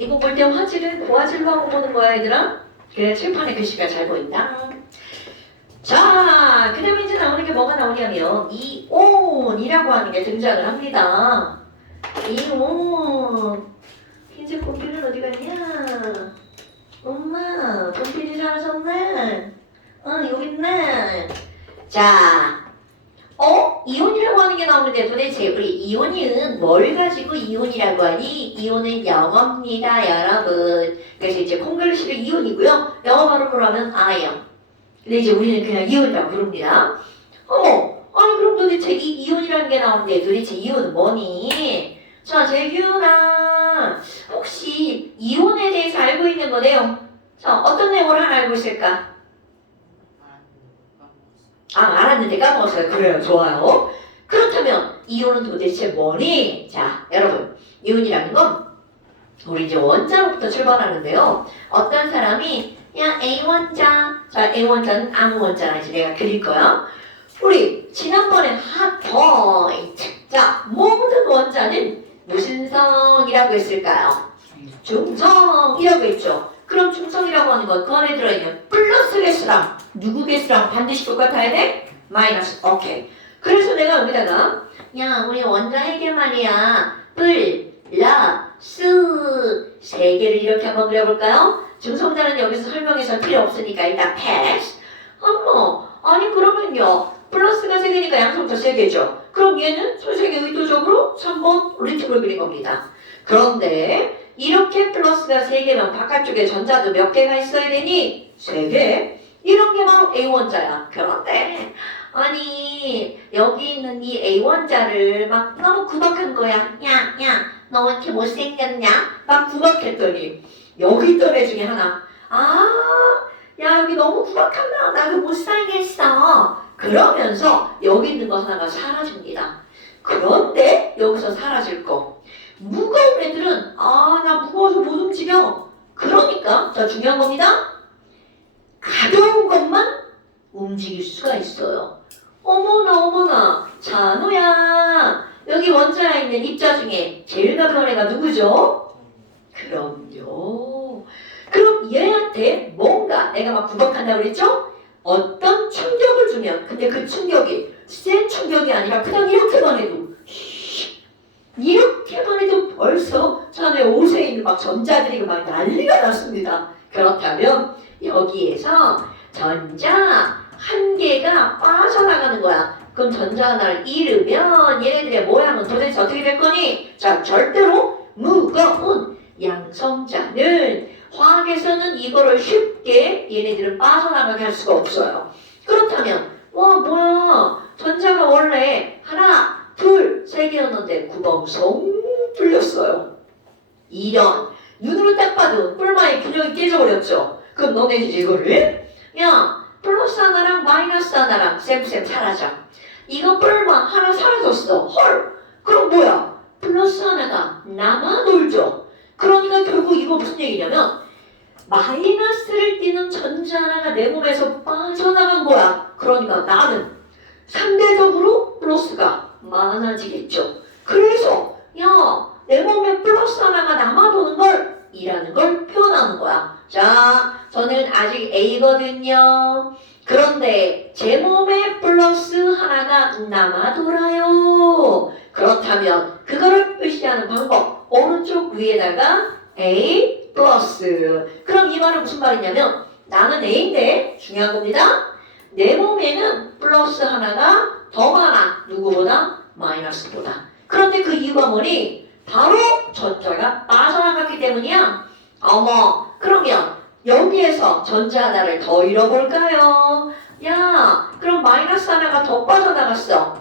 이거 볼 때 화질은 고화질로 하고 보는 거야 얘들아. 그래야 칠판에 글씨가 잘 보인다. 자, 그 다음에 이제 나오는 게 뭐가 나오냐면 이온이라고 하는 게 등장을 합니다. 이온. 흰색 꽃필은 어디 갔냐? 엄마, 꽃필이 사라졌네. 여기 있네. 자, 이온이라고 하는 게 나오는데 도대체 우리 이온은 뭘 가지고 이온이라고 하니? 이온은 영어입니다, 여러분. 그래서 이제 콩글리시로 이온이고요. 영어 발음으로 하면 ion. 근데 이제 우리는 그냥 이온이라고 부릅니다. 아니 그럼 도대체 이 이온이라는 게 나오는데 도대체 이온은 뭐니? 자, 재규나 혹시 이온에 대해서 알고 있는 거네요. 자, 어떤 내용을 하나 알고 있을까? 알았는데 까먹었어요. 그래요. 좋아요. 그렇다면 이온은 도대체 뭐니? 자, 여러분, 이온이라는 건 우리 이제 원자로부터 출발하는데요. 어떤 사람이 그냥 A원자, 자, A원자는 아무 원자나 이제 내가 그릴 거야. 우리 지난번에 핫포인트. 자, 모든 원자는 무슨 성이라고 했을까요? 중성이라고 했죠. 그럼 중성이라고 하는 건 그 안에 들어있는 플러스 개수랑 누구 개수랑 반드시 똑같아야 돼? 마이너스. 오케이. 그래서 내가 여기다가 야, 우리 원자 해결 말이야. 플러스 세 개를 이렇게 한번 그려볼까요? 중성자는 여기서 설명해서 필요 없으니까 일단 패스. 아니 그러면요. 플러스가 세 개니까 양성자 세 개죠. 그럼 얘는 선생님이 의도적으로 3번 리트를 그린 겁니다. 그런데 이렇게 플러스가 3개면 바깥쪽에 전자도 몇 개가 있어야 되니? 3개? 이런 게 바로 A원자야. 그런데 아니 여기 있는 이 A원자를 막 너무 구박한 거야. 야 너 왜 이렇게 못생겼냐? 막 구박했더니 여기 있던 애 중에 하나 야 여기 너무 구박한다. 나도 못 살겠어. 그러면서 여기 있는 거 하나가 사라집니다. 그런데 여기서 사라질 거 무거운 애들은 나 무거워서 못 움직여. 그러니까 자 중요한 겁니다. 가벼운 것만 움직일 수가 있어요. 어머나 찬호야 여기 원자에 있는 입자 중에 제일 가벼운 애가 누구죠? 그럼요. 그럼 얘한테 뭔가 내가 막 구박한다고 그랬죠? 어떤 충격을 주면 근데 그 충격이 센 충격이 아니라 그냥 이렇게만 해도 벌써 전에 옷에 있는 막 전자들이 막 난리가 났습니다. 그렇다면 여기에서 전자 한 개가 빠져나가는 거야. 그럼 전자 하나를 잃으면 얘네들의 모양은 도대체 어떻게 될 거니? 자, 절대로 무거운 양성자는 화학에서는 이거를 쉽게 얘네들은 빠져나가게 할 수가 없어요. 그렇다면 뭐야 전자가 원래 하나 둘, 세 개였는데 구멍성 뚫렸어요. 이런 눈으로 딱 봐도 뿔마의 균형이 깨져버렸죠. 그럼 너네 이거를 야 플러스 하나랑 마이너스 하나랑 쌤 사라져. 이거 뿔마 하나 사라졌어. 헐 그럼 뭐야 플러스 하나가 남아 놀죠. 그러니까 결국 이거 무슨 얘기냐면 마이너스를 띠는 전자 하나가 내 몸에서 빠져나간 거야. 그러니까 나는 상대적으로 플러스가 많아지겠죠. 그래서 내 몸에 플러스 하나가 남아도는 걸 이라는 걸 표현하는 거야. 자, 저는 아직 A거든요. 그런데 제 몸에 플러스 하나가 남아돌아요. 그렇다면 그거를 표시하는 방법 오른쪽 위에다가 A 플러스. 그럼 이 말은 무슨 말이냐면 나는 A인데 중요한 겁니다. 내 몸에는 플러스 하나가 더 많아. 누구보다? 마이너스보다. 그런데 그 이유가 뭐니? 바로 전자가 빠져나갔기 때문이야. 그러면 여기에서 전자 하나를 더 잃어볼까요? 야, 그럼 마이너스 하나가 더 빠져나갔어.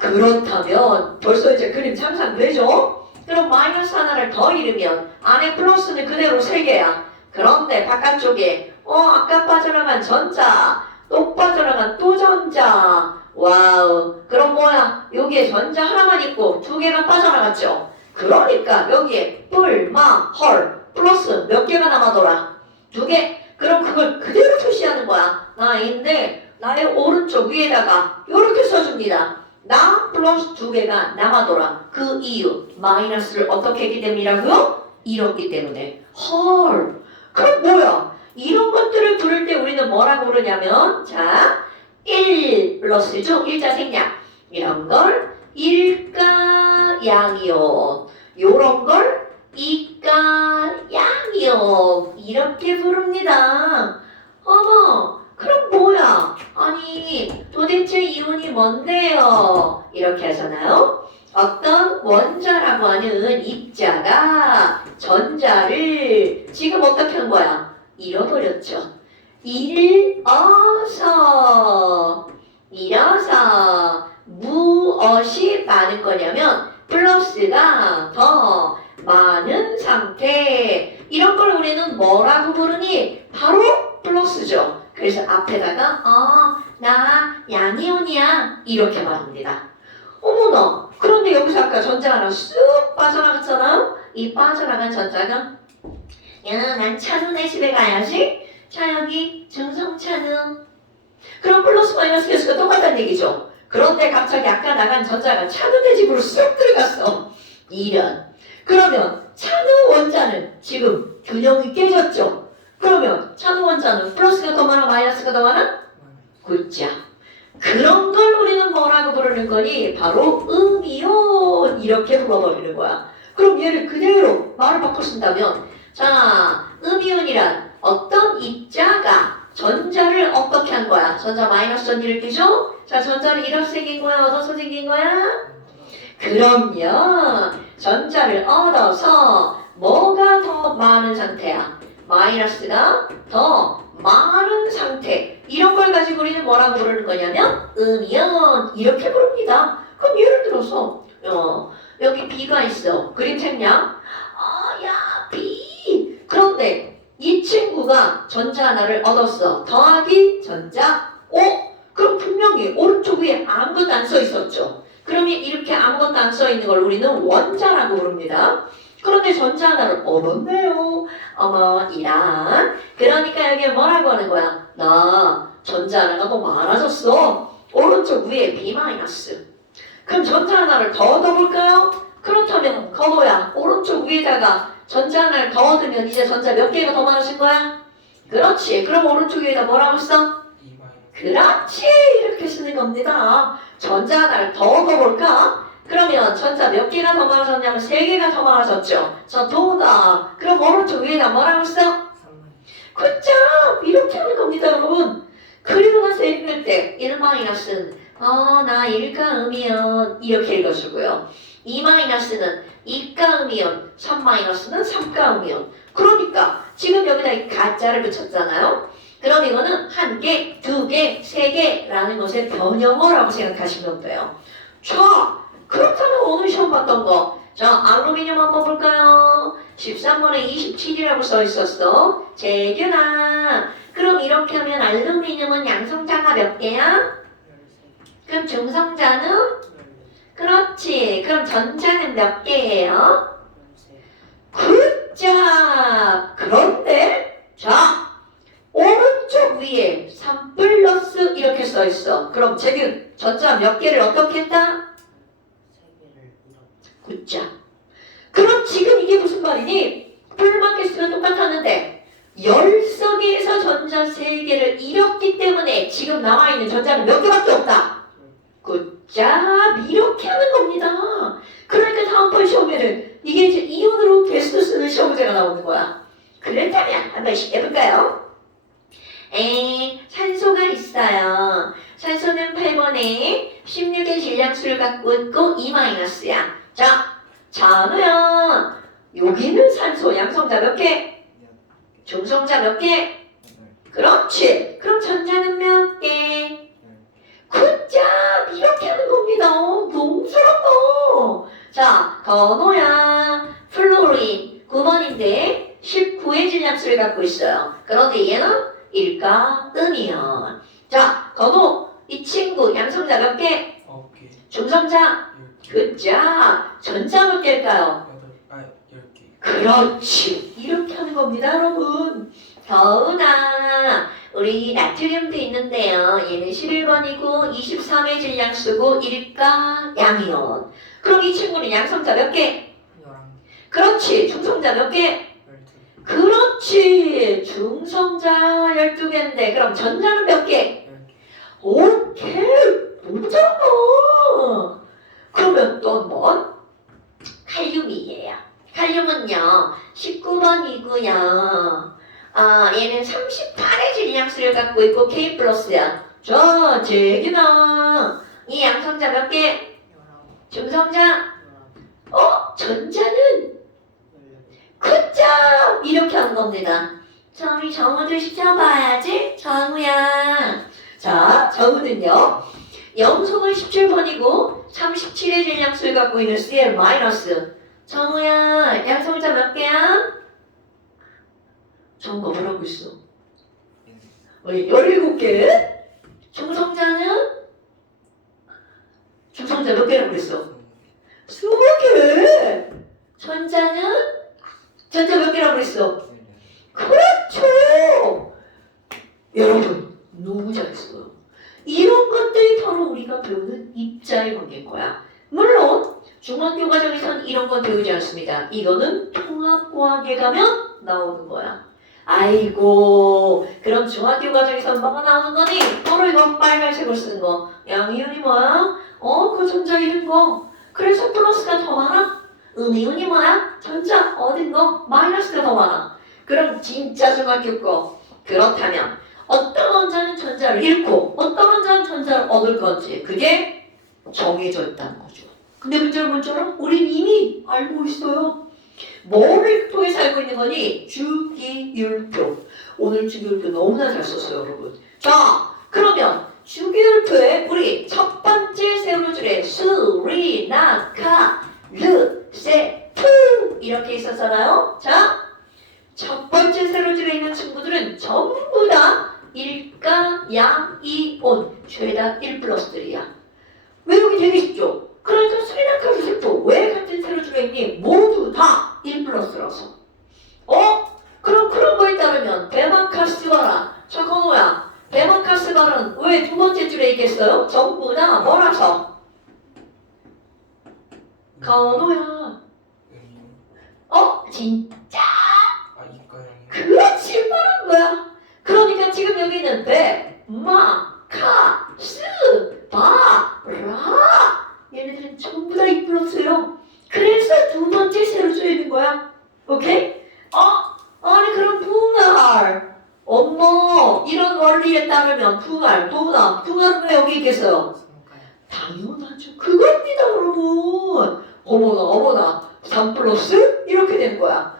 그렇다면 벌써 이제 그림 상상되죠? 그럼 마이너스 하나를 더 잃으면 안에 플러스는 그대로 3개야. 그런데 바깥쪽에 아까 빠져나간 전자 또 빠져나간 또 전자. 와우. 그럼 뭐야? 여기에 전자 하나만 있고 2개가 빠져나갔죠. 그러니까 여기에 헐 플러스 몇 개가 남아돌아? 2개. 그럼 그걸 그대로 표시하는 거야. 나인데 나의 오른쪽 위에다가 이렇게 써줍니다. 나 플러스 2개가 남아돌아. 그 이유 마이너스를 어떻게 했기 때문이라고요? 이렇기 때문에. 헐. 그럼 뭐야? 이런 것들을 부를 때 우리는 뭐라고 부르냐면, 자, 1 플러스죠. 일자 생략. 이런 걸 일가 양이요. 요런 걸 이가 양이요. 이렇게 부릅니다. 어머, 그럼 뭐야? 아니, 도대체 이온이 뭔데요? 이렇게 하잖아요. 어떤 원자라고 하는 입자가 전자를 지금 어떻게 한 거야? 잃어버렸죠. 잃어서 무엇이 많은 거냐면 플러스가 더 많은 상태. 이런 걸 우리는 뭐라고 부르니? 바로 플러스죠. 그래서 앞에다가 나 양이온이야 이렇게 말합니다. 어머나, 그런데 여기서 아까 전자가 하나 쑥 빠져나갔잖아요. 이 빠져나간 전자가 난 찬우네 집에 가야지. 자, 여기 중성찬우. 그럼 플러스 마이너스 개수가 똑같다는 얘기죠. 그런데 갑자기 아까 나간 전자가 찬우네 집으로 쑥 들어갔어. 이런. 그러면 찬우 원자는 지금 균형이 깨졌죠. 그러면 찬우 원자는 플러스가 더 많아 마이너스가 더 많아? 굿자. 그런 걸 우리는 뭐라고 부르는 거니? 바로 음이온 이렇게 불러버리는 거야. 그럼 얘를 그대로 말을 바꿔 쓴다면 자, 음이온이란 어떤 입자가 전자를 어떻게 한 거야? 전자 마이너스 전기를 끼죠? 자, 전자를 잃어서 생긴 거야? 얻어서 생긴 거야? 그럼요. 전자를 얻어서 뭐가 더 많은 상태야? 마이너스가 더 많은 상태. 이런 걸 가지고 우리는 뭐라고 부르는 거냐면 음이온 이렇게 부릅니다. 그럼 예를 들어서 여기 B가 있어. 그림 생략. 야 B. 그런데 이 친구가 전자 하나를 얻었어. 더하기 전자 O. 그럼 분명히 오른쪽 위에 아무것도 안 써 있었죠. 그러면 이렇게 아무것도 안 써 있는 걸 우리는 원자라고 부릅니다. 그런데 전자 하나를 얻었네요. 어머, 이란. 그러니까 여기 뭐라고 하는 거야? 나 전자 하나가 더 많아졌어. 오른쪽 위에 B-. 그럼 전자 하나를 더 얻어볼까요? 그렇다면 거모야 오른쪽 위에다가 전자 하나를 더 얻으면 이제 전자 몇 개가 더 많아진 거야? 그렇지. 그럼 오른쪽 위에다 뭐라고 써? 그렇지. 이렇게 쓰는 겁니다. 전자 하나를 더 얻어볼까? 그러면 전자 몇 개가 더 많아졌냐면 3개가 더 많아졌죠. 저 도다. 그럼 오른쪽 위에다 뭐라고 써? 굿잡. 이렇게 하는 겁니다, 여러분. 그리고 나서 읽을 때 1-는 나 1가 음이온 이렇게 읽어주고요. 2-는 2가 음이온, 3-는 3가 음이온. 그러니까 지금 여기다 이 가짜를 붙였잖아요. 그럼 이거는 1개, 2개, 3개라는 것의 변형어라고 생각하시면 돼요. 자, 그렇다면 오늘 시험 봤던 거. 자, 알루미늄 한번 볼까요? 13번에 27이라고 써 있었어. 재균아. 그럼 이렇게 하면 알루미늄은 양성자가 몇 개야? 그럼 중성자는? 그렇지. 그럼 전자는 몇 개예요? 굿잡. 그런데 자, 오른쪽 위에 3 플러스 이렇게 써 있어. 그럼 재균, 전자 몇 개를 어떻게 했다? 굿잡. 그럼 지금 이게 무슨 말이니? 풀만 개수가 똑같았는데 10석에서 전자 3개를 잃었기 때문에 지금 남아있는 전자는 몇 개밖에 없다. 굿잡. 이렇게 하는 겁니다. 그러니까 다음번 시험에는 이게 이제 이온으로 개수 쓰는 시험 문제가 나오는 거야. 그렇다면 한 번씩 해볼까요? 산소가 있어요. 산소는 8번에 16의 질량수를 갖고 있고 2-야. 자, 찬우야. 여기는 산소 양성자 몇 개? 중성자 몇 개? 그렇지. 그럼 전자는 몇 개? 굿잡. 이렇게 하는 겁니다. 너무 잘한다. 자, 건호야. 플로린 9번인데 19의 질량수를 갖고 있어요. 그런데 얘는 1가 음이온. 자, 건호. 이 친구 양성자 몇 개? 9개. 중성자? 굿잡. 전자 몇 개일까요? 10개. 그렇지. 이렇게 하는 겁니다, 여러분. 더우나 우리 나트륨도 있는데요. 얘는 11번이고 23의 질량수고 1가 양이온. 그럼 이 친구는 양성자 몇 개? 11개. 그렇지. 그렇지. 중성자 몇 개? 그렇지. 중성자 12개인데 그럼 전자는 몇 개? 오케이. 너무 잘한다. 그러면 또 한번 칼륨이에요. 칼륨은요 19번이고요. 얘는 38의 질량수를 갖고 있고 K 플러스야. 자, 제기나 이 양성자 몇 개? 중성자? 전자는 굿잡! 이렇게 한 겁니다. 자, 우리 정우들 시켜봐야지. 정우야. 자, 정우는요. 염소는 17번이고 37의 질량수를 갖고 있는 Cl 마이너스. 정우야, 양성자 몇 개야? 정우가 뭐라고 있어? 17개? 중성자 몇 개라고 그랬어? 20개! 전자 몇 개라고 그랬어? 그렇죠! 여러분, 너무 잘했어요. 이런 것들이 바로 우리가 배우는 입자의 관계인 거야. 물론 중학교 과정에선 이런 건 배우지 않습니다. 이거는 통합과학에 가면 나오는 거야. 아이고, 그럼 중학교 과정에서 뭐가 나오는 거니? 바로 이거 빨간색으로 쓰는 거. 양이온이 뭐야? 그 전자 잃은 거. 그래서 플러스가 더 많아? 음이온이 뭐야? 전자 얻은 거. 마이너스가 더 많아. 그럼 진짜 중학교 거. 그렇다면 어떤 원자는 전자를 잃고 어떤 원자는 전자를 얻을 건지 그게 정해져 있다는 거죠. 근데 문제는 뭔처럼 우린 이미 알고 있어요. 뭐를 통해서 알고 있는 거니? 주기율표. 오늘 주기율표 너무나 잘 썼어요, 여러분. 자, 그러면 주기율표에 우리 첫 번째 세로줄에 수, 리, 나, 카, 르, 세, 푸 이렇게 있었잖아요. 자, 첫 번째 세로줄에 있는 친구들은 전부 다 일가, 양, 이, 온 죄다 1 플러스들이야. 외우기 되게 쉽죠? 그러니까 수리나카루 세포 왜 같은 세로줄에 있니? 모두 다 1 플러스라서. 그럼 그런 거에 따르면 베마카스바라 잠깐만야 베마카스바라는 왜 두 번째 줄에 있겠어요? 전부 다 뭐라서? 가오노야. 진짜? 그렇지 말한 거야. 그러니까 지금 여기는 베, 마, 카, 스, 바, 라 얘네들은 전부 다 2 플러스예요. 그래서 두 번째 세로줄에 있는 거야. 오케이? 아니 그럼 붕알 어머 이런 원리에 따르면 붕알은 왜 여기 있겠어요? 당연하죠. 그겁니다 여러분. 어머나 3 플러스 이렇게 되는 거야.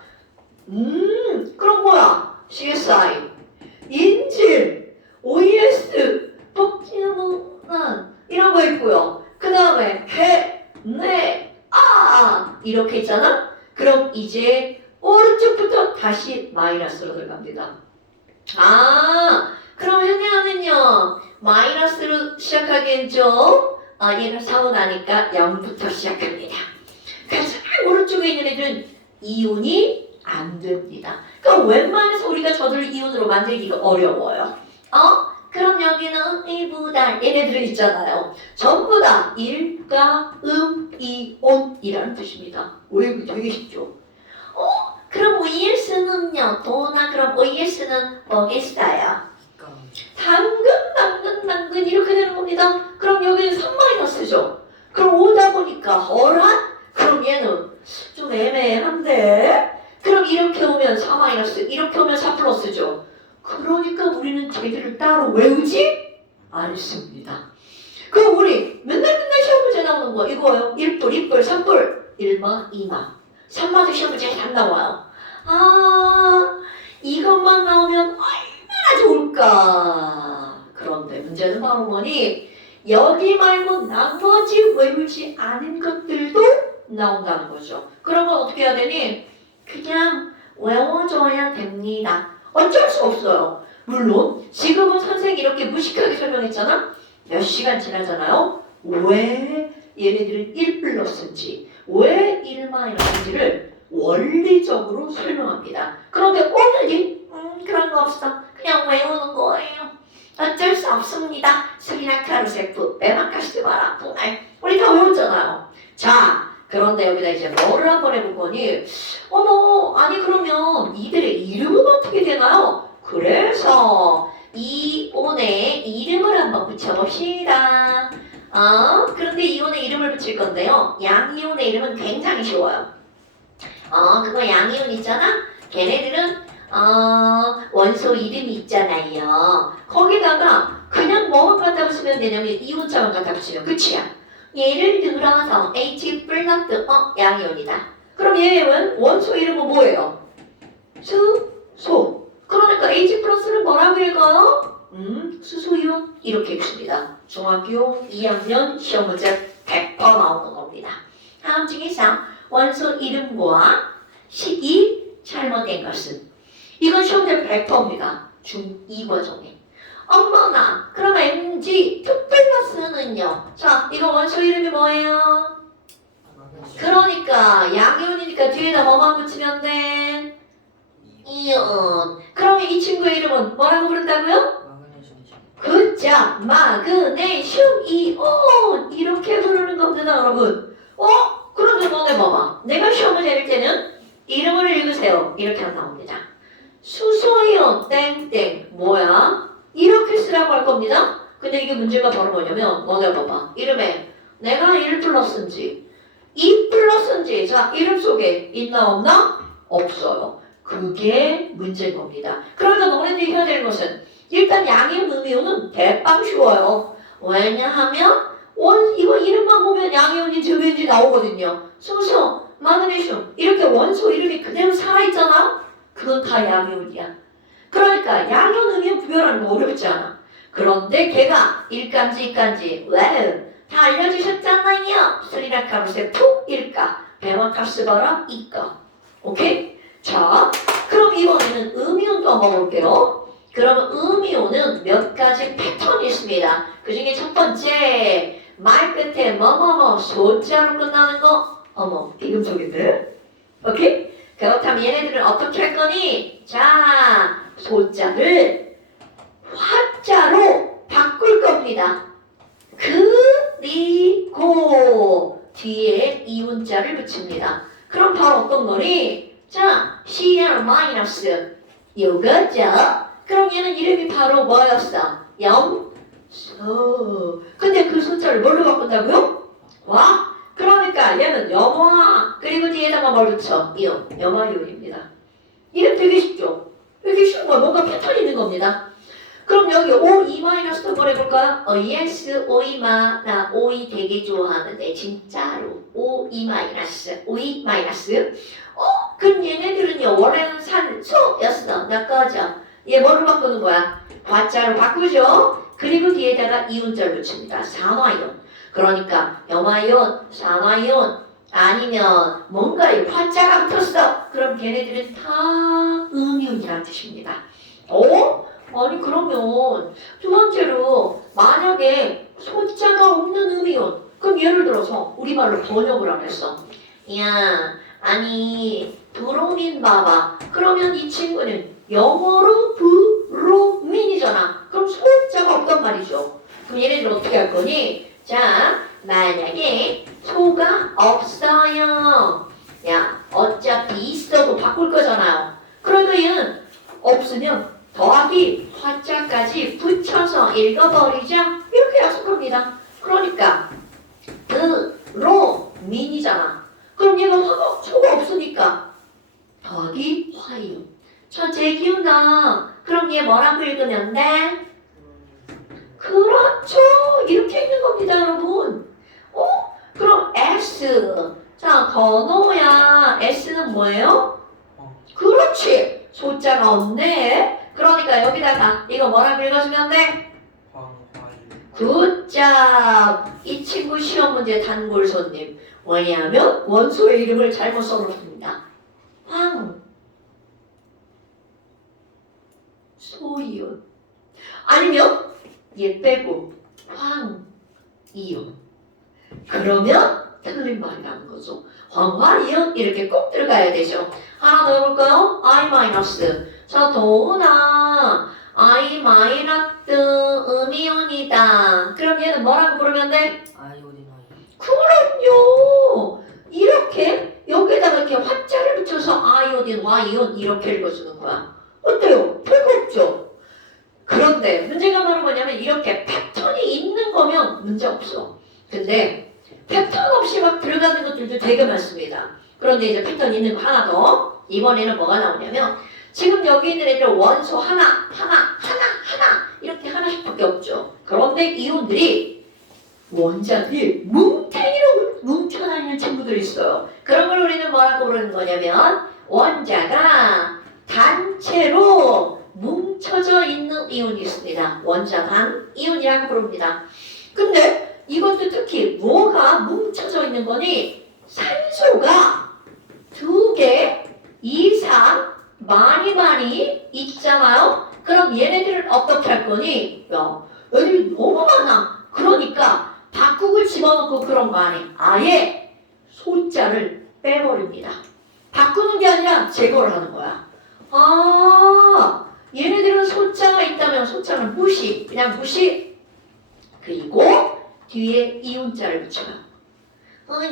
그럼 뭐야? CSI 인질 OES 복지노난 이런 거 있고요. 그 다음에 해, 네, 이렇게 있잖아. 그럼 이제 오른쪽부터 다시 마이너스로 들어갑니다. 그럼 현재하는요 마이너스로 시작하겠죠. 얘를 사고 나니까 0부터 시작합니다. 그래서 오른쪽에 있는 애들은 이온이 안 됩니다. 그럼 웬만해서 우리가 저들을 이온으로 만들기가 어려워요. 그럼 여기는 이부달 얘네들은 있잖아요. 전부 다 일가, 이온이라는 뜻입니다. 왜 되게 쉽죠? 그럼 OES는요? 도나 그럼 OES는 뭐겠어요? 당근 이렇게 되는 겁니다. 그럼 여기는 3-죠. 그럼 오다 보니까 허란? 그럼 얘는 좀 애매한데? 그럼 이렇게 오면 4- 이렇게 오면 4 플러스죠. 그러니까 우리는 쟤들을 따로 외우지 않습니다. 그럼 우리 맨날 시험 문제 나오는 거 이거요. 1불, 2불, 3불 1마, 2마 3마도 시험 문제 잘 나와요. 이것만 나오면 얼마나 좋을까. 그런데 문제는 바로 뭐니? 여기 말고 나머지 외우지 않은 것들도 나온다는 거죠. 그런 건 어떻게 해야 되니? 그냥 외워줘야 됩니다. 어쩔 수 없어요. 물론 지금은 선생님이 이렇게 무식하게 설명했잖아. 몇 시간 지나잖아요. 왜 얘네들은 1 플러스인지 왜 1-인지를 원리적으로 설명합니다. 그런데 오늘이 그런 거 없어. 그냥 외우는 거예요. 어쩔 수 없습니다. 스리나카루세프, 베마카스바라, 붕알 우리 다 외웠잖아요. 자, 그런데 여기다 이제 뭐를 한번 해볼 거니? 어머, 아니 그러면 이들의 이름은 어떻게 되나요? 그래서 이온의 이름을 한번 붙여봅시다. 그런데 이온의 이름을 붙일 건데요. 양이온의 이름은 굉장히 쉬워요. 그거 양이온 있잖아? 걔네들은 원소 이름이 있잖아요. 거기다가 그냥 뭐만 갖다 붙이면 되냐면 이온자만 갖다 붙이면 끝이야. 예를 들어서 H 플러스 양이온이다. 그럼 얘는 원소 이름은 뭐예요? 수소. 그러니까 H 플러스는 뭐라고 읽어요? 수소이온 이렇게 읽습니다. 중학교 2학년 시험 문제 100% 나오는 겁니다. 다음 중에서 원소 이름과 식이 잘못된 것은 이건 시험제 100%입니다. 중2 과정에. 엄마나 그럼 MG 투플러스는요. 자 이거 원소 이름이 뭐예요? 그러니까 양이온이니까 뒤에다 뭐만 붙이면 돼? 이온. 그럼 이 친구의 이름은 뭐라고 부른다고요? 그자 마그네슘 이온 이렇게 부르는 겁니다 여러분. 그런데 너네 봐봐. 내가 시험을 내릴 때는 이름을 읽으세요 이렇게 나옵니다. 수소이온 땡땡 뭐야? 이렇게 쓰라고 할 겁니다. 근데 이게 문제가 바로 뭐냐면 너네 봐봐. 이름에 내가 1 플러스인지 2 플러스인지 자 이름 속에 있나 없나? 없어요. 그게 문제인 겁니다. 그러니까 너네들이 해야 되는 것은 일단 양이온 음이온은 대빵 쉬워요. 왜냐하면 이거 이름만 보면 양이온인지 음이온인지 나오거든요. 수소, 마그네슘 이렇게 원소 이름이 그대로 살아있잖아. 그건 다 양이온이야. 그러니까 양이온, 음이온 구별하는 거 어렵지 않아. 그런데 걔가 일간지, 이간지 왜? 다 알려주셨잖아요. 스리라카루세 푸 일가, 베마카스 바라 이가. 오케이? 자, 그럼 이번에는 음이온도 한번 볼게요. 그러면 음이온은 몇 가지 패턴이 있습니다. 그 중에 첫 번째, 말 끝에 뭐뭐뭐 소자로 끝나는 거. 어머, 비금속인데? 오케이? 그렇다면 얘네들은 어떻게 할 거니? 자, 소자를 화자로 바꿀 겁니다. 그리고 뒤에 이온자를 붙입니다. 그럼 바로 어떤 거니? 자, CR 마이너스 이거죠? 그럼 얘는 이름이 바로 뭐였어? 염소. 근데 그 숫자를 뭘로 바꾼다고요? 와? 그러니까 얘는 염화 그리고 뒤에다가 뭘 붙여? 이온, 염화이온입니다. 이름 되게 쉽죠? 이렇게 쉬운 거야. 뭔가 패턴이 있는 겁니다. 그럼 여기 O2-도 한번 해볼까요? yes, O2마. 나 O2 되게 좋아하는데 진짜로 O2-, O2-. 그럼 얘네들은요 원래는 산소였어. 나 꺼져. 얘 뭐를 바꾸는 거야? 화자로 바꾸죠. 그리고 뒤에다가 이온자를 붙입니다. 산화이온. 그러니까 염화이온, 산화이온 아니면 뭔가 이 화자가 붙었어. 그럼 걔네들은 다 음이온이라는 뜻입니다. 아니 그러면 두 번째로 만약에 소자가 없는 음이온 그럼 예를 들어서 우리말로 번역을 안 했어. 야 아니 브로민 봐봐. 그러면 이 친구는 영어로 브로민이잖아. 그럼 소자가 없단 말이죠. 그럼 얘네들 어떻게 할 거니? 자 만약에 소가 없어요. 야 어차피 있어도 바꿀 거잖아요. 그러니까 얘는 없으면 더하기 화자까지 붙여서 읽어버리자 이렇게 약속합니다. 그러니까 브로민이잖아. 그럼 얘가 소가 없으니까 더하기 화이온. 제 기운나. 그럼 얘 뭐라고 읽으면 돼? 그렇죠. 이렇게 읽는 겁니다 여러분. 그럼 S. 자 건호야. S는 뭐예요? 그렇지. 소자가 없네. 그러니까 여기다가 이거 뭐라고 읽어주면 돼? 굿잡. 이 친구 시험 문제 단골 손님. 왜냐하면 원소의 이름을 잘못 써놓습니다. 황소이온. 아니면 얘 빼고 황이온. 그러면 틀린 말이 나는 거죠. 황화이온 이렇게 꼭 들어가야 되죠. 하나 더 해볼까요? I-. 자 더구나 I- 음이온이다. 그럼 얘는 뭐라고 부르면 돼? 아이오딘. 그럼요. 이렇게 여기에다가 이렇게 화자를 붙여서 아이오딘, 와이온 이렇게 읽어주는 거야. 어때요? 별거 없죠? 그런데 문제가 바로 뭐냐면 이렇게 패턴이 있는 거면 문제 없어. 근데 패턴 없이 막 들어가는 것들도 되게 많습니다. 그런데 이제 패턴 있는 거 하나 더. 이번에는 뭐가 나오냐면 지금 여기 있는 애들 원소 하나 이렇게 하나씩밖에 없죠. 그런데 이온들이 원자들이 뭉탱이로 뭉쳐다니는 친구들이 있어요. 그런 걸 우리는 뭐라고 부르는 거냐면 원자가 단체로 뭉쳐져 있는 이온이 있습니다. 원자단 이온이라고 부릅니다. 근데 이것도 특히 뭐가 뭉쳐져 있는 거니? 산소가 2개 이상 많이 있잖아요. 그럼 얘네들을 어떻게 할 거니? 야, 애들이 너무 많아. 그러니까 바꾸고 집어넣고 그런 거 아니. 아예 소자를 빼버립니다. 바꾸는 게 아니라 제거를 하는 거야. 아, 얘네들은 소자가 있다면 소자는 무시, 그냥 무시. 그리고 뒤에 이온자를 붙여요.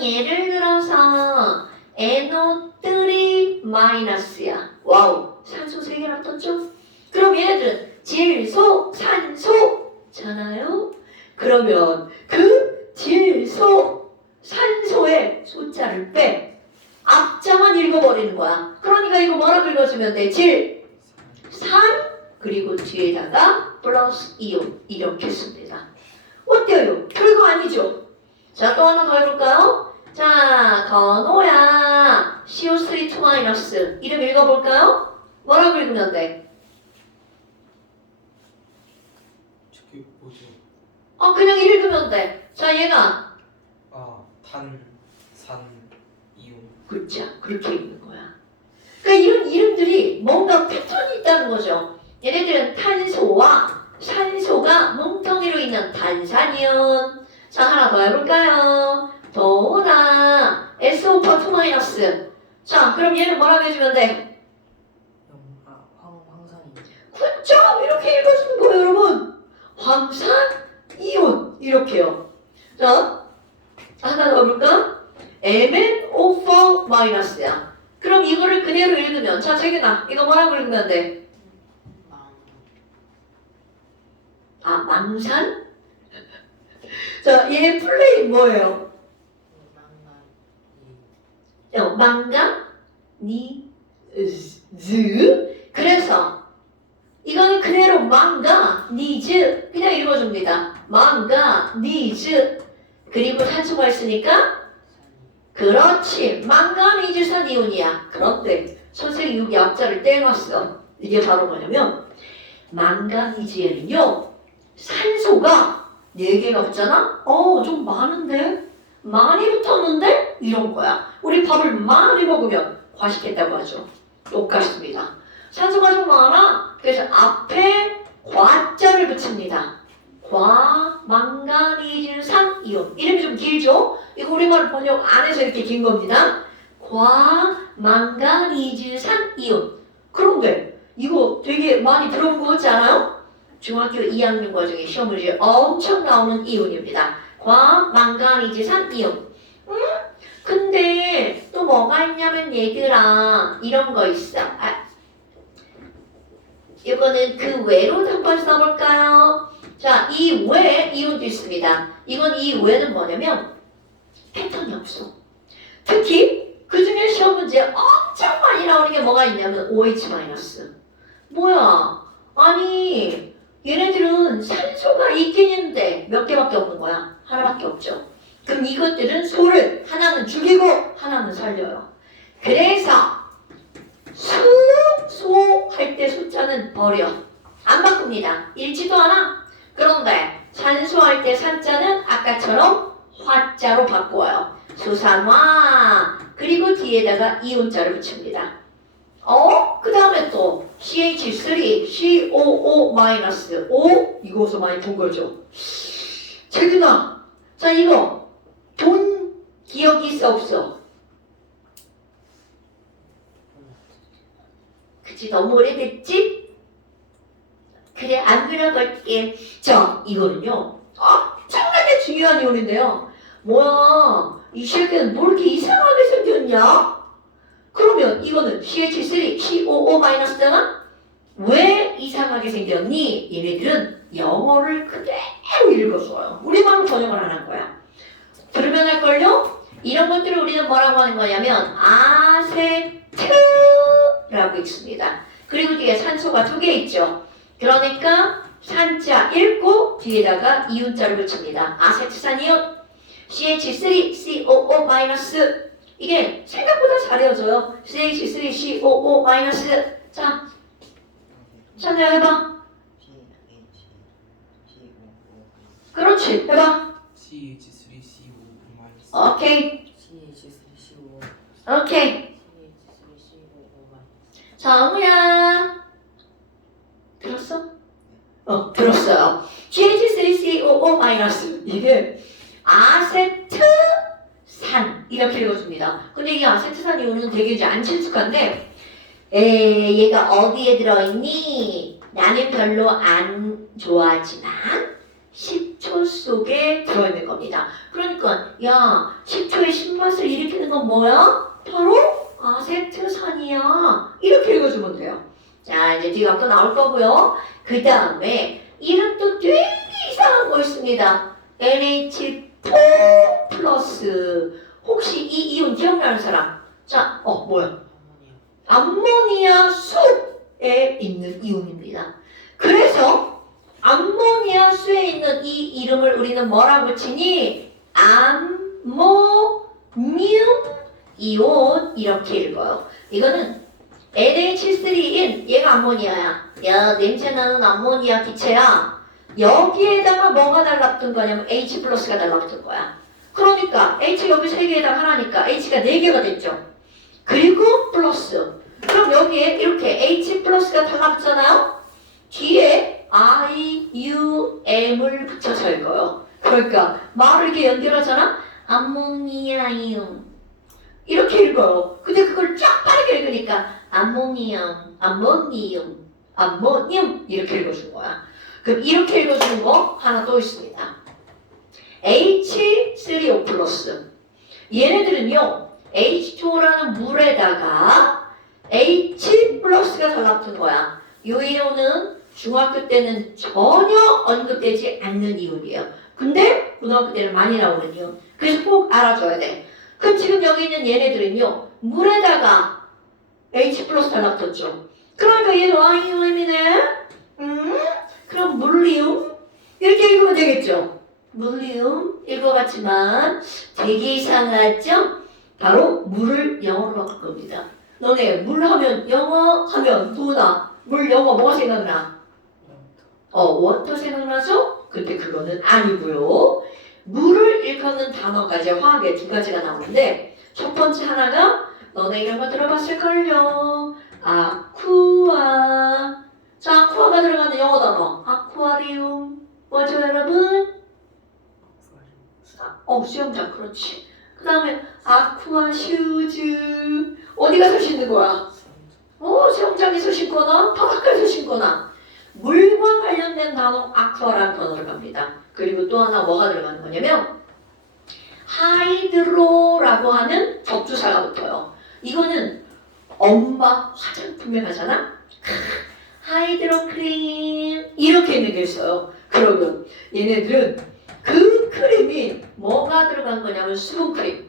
예를 들어서 NO3 마이너스야. 와우, 산소 3개나 떴죠? 그럼 얘네들은 질소, 산소잖아요? 그러면 그 질소, 산소의 소자를 빼. 앞자만 읽어버리는 거야. 그러니까 이거 뭐라고 읽어주면 돼? 질, 산, 그리고 뒤에다가 플러스 이온 이렇게 씁니다. 어때요? 별거 아니죠? 자, 또 하나 더 해볼까요? 자, 건호야 CO3 마이너스 이름 읽어볼까요? 뭐라고 읽으면 돼? 저기 뭐지? 그냥 읽으면 돼. 자, 얘가 단, 산, 이온. 그렇죠. 그렇게 읽는 거야. 그러니까 이런 이름들이 뭔가 패턴이 있다는 거죠. 얘네들은 탄소와 산소가 뭉텅이로 있는 탄산이온. 자, 하나 더 해볼까요? 도나 SO4 마이너스. 자, 그럼 얘는 뭐라고 해주면 돼? 황산이. 그쵸? 이렇게 읽어주는 거예요, 여러분. 황산, 이온 이렇게요. 자, 하나 더 해볼까? MnO4 마이너스야. 그럼 이거를 그대로 읽으면, 자, 재균아, 이거 뭐라고 읽으면 돼? 망산? 자, 얘 플레이 뭐예요? 망가, 니, 즈. 그래서 이거는 그대로 망가, 니즈 그냥 읽어줍니다. 망가, 니즈. 그리고 산소가 있으니까 그렇지. 망가니즈산 이온이야. 그런데 선생님이 여기 앞자를 떼놨어. 이게 바로 뭐냐면 망가니즈에는요 산소가 4개가 붙잖아? 좀 많은데? 많이 붙었는데? 이런 거야. 우리 밥을 많이 먹으면 과식했다고 하죠. 똑같습니다. 산소가 좀 많아? 그래서 앞에 과자를 붙입니다. 과망가니즈산 이온. 이름이 좀 길죠? 이거 우리말 번역 안에서 이렇게 긴 겁니다. 과망가니즈산 이온. 그런데 이거 되게 많이 들어본 거 같지 않아요? 중학교 2학년 과정에 시험 문제 엄청 나오는 이온입니다. 과망가니즈산 이온. 근데 또 뭐가 있냐면 얘들아 이런 거 있어. 이거는 그 외로 한번 써볼까요? 자, 이 외에 이온도 있습니다. 이건 이 외는 뭐냐면 패턴이 없어. 특히 그 중에 시험 문제 엄청 많이 나오는 게 뭐가 있냐면 OH-. 뭐야? 아니 얘네들은 산소가 있긴 있는데 몇 개밖에 없는 거야? 하나밖에 없죠. 그럼 이것들은 소를 하나는 죽이고 하나는 살려요. 그래서 소 할 때 숫자는 버려. 안 바꿉니다. 읽지도 않아. 그런데 산소할 때 산자는 아까처럼 화자로 바꿔요. 수산화. 그리고 뒤에다가 이온자를 붙입니다. 그 다음에 또 CH3, COO-, O 이거서 많이 본 거죠. 재균아, 자 이거 돈 기억이 있어 없어? 그치, 너무 오래됐지? 그래, 안 물어볼게. 자, 이거는요 엄청나게 중요한 이론인데요. 뭐야, 이 새끼는 뭘 이렇게 이상하게 생겼냐? 그러면 이거는 CH3, COO-잖아? 왜 이상하게 생겼니? 얘네들은 영어를 그대로 읽어줘요. 우리말로 번역을 안 한 거야. 들으면 할걸요? 이런 것들을 우리는 뭐라고 하는 거냐면 아세트라고 읽습니다. 그리고 뒤에 산소가 2개 있죠. 그러니까 산자 읽고 뒤에다가 이온자를 붙입니다. 아세트산이온 CH3, COO-. 이게 생각보다 잘 헤어져요. CH3, COO-. 자, 찬우야 해봐. 그렇지, 해봐. CH3CO 오케이, CH3CO 오케이. CH3CO 정우야 들었어? 들었어요. CH3COO- 이게 아세트산 이렇게 읽어줍니다. 근데 이 아세트산 이온은 되게 이제 안 친숙한데 얘가 어디에 들어있니? 나는 별로 안 좋아하지만 식초 속에 들어있는 겁니다. 그러니까 야 식초의 신맛을 일으키는 건 뭐야? 바로 아세트산이야. 이렇게 읽어주면 돼요. 자 이제 뒤가 또 나올 거고요. 그 다음에 이름도 되게 이상한 거 있습니다. NH4 플러스. 혹시 이 이온 기억나는 사람? 자, 뭐야? 암모니아 수에 있는 이온입니다. 그래서 암모니아 수에 있는 이 이름을 우리는 뭐라고 붙이니? 암모늄 이온 이렇게 읽어요. 이거는 NH3인 얘가 암모니아야. 야 냄새나는 암모니아 기체야. 여기에다가 뭐가 달라붙은 거냐면 H 플러스가 달라붙은 거야. 그러니까 H 여기 3개에다가 하나니까 H가 4개가 됐죠. 그리고 플러스. 그럼 여기에 이렇게 H 플러스가 달라붙잖아요. 뒤에 IUM을 붙여서 읽어요. 그러니까 말을 이렇게 연결하잖아. 암모니아이온 이렇게 읽어요. 근데 그걸 쫙 빠르게 읽으니까 암모니움 이렇게 읽어준 거야. 그럼 이렇게 읽어주는 거 하나 또 있습니다. H3O 플러스. 얘네들은요 H2O라는 물에다가 H 플러스가 달라붙은 거야. 이 이온은 중학교 때는 전혀 언급되지 않는 이온이에요. 근데 고등학교 때는 많이 나오는 이온. 그래서 꼭 알아줘야 돼. 그럼 지금 여기 있는 얘네들은요 물에다가 H 플러스 달라붙었죠. 그러니까 얘는 IUM이네. 그럼 물리움 이렇게 읽으면 되겠죠. 물리움 읽어봤지만 되게 이상하죠? 바로 물을 영어로 바꿀 겁니다. 너네 물 하면 영어 하면 누구나 물 영어 뭐가 생각나? 원터 생각나죠? 근데 그거는 아니고요. 물을 일컫는 단어가 이제 화학에 2가지가 나오는데 첫 번째 하나가 너네 이런 거 들어봤을걸요. 아쿠아. 자, 아쿠아가 들어가는 영어 단어 아쿠아리움 뭐죠 여러분? 수영장 그렇지. 그 다음에 아쿠아 슈즈 어디 가서 신는 거야? 수영장에서 신거나 바닷가에서 신거나 물과 관련된 단어 아쿠아라는 단어를 갑니다. 그리고 또 하나 뭐가 들어가는 거냐면 하이드로라고 하는 접두사가 붙어요. 이거는 엄마 화장품에 가잖아? 하이드로크림 이렇게 있는 게 있어요. 그러면 얘네들은 그 크림이 뭐가 들어간 거냐면 수분크림.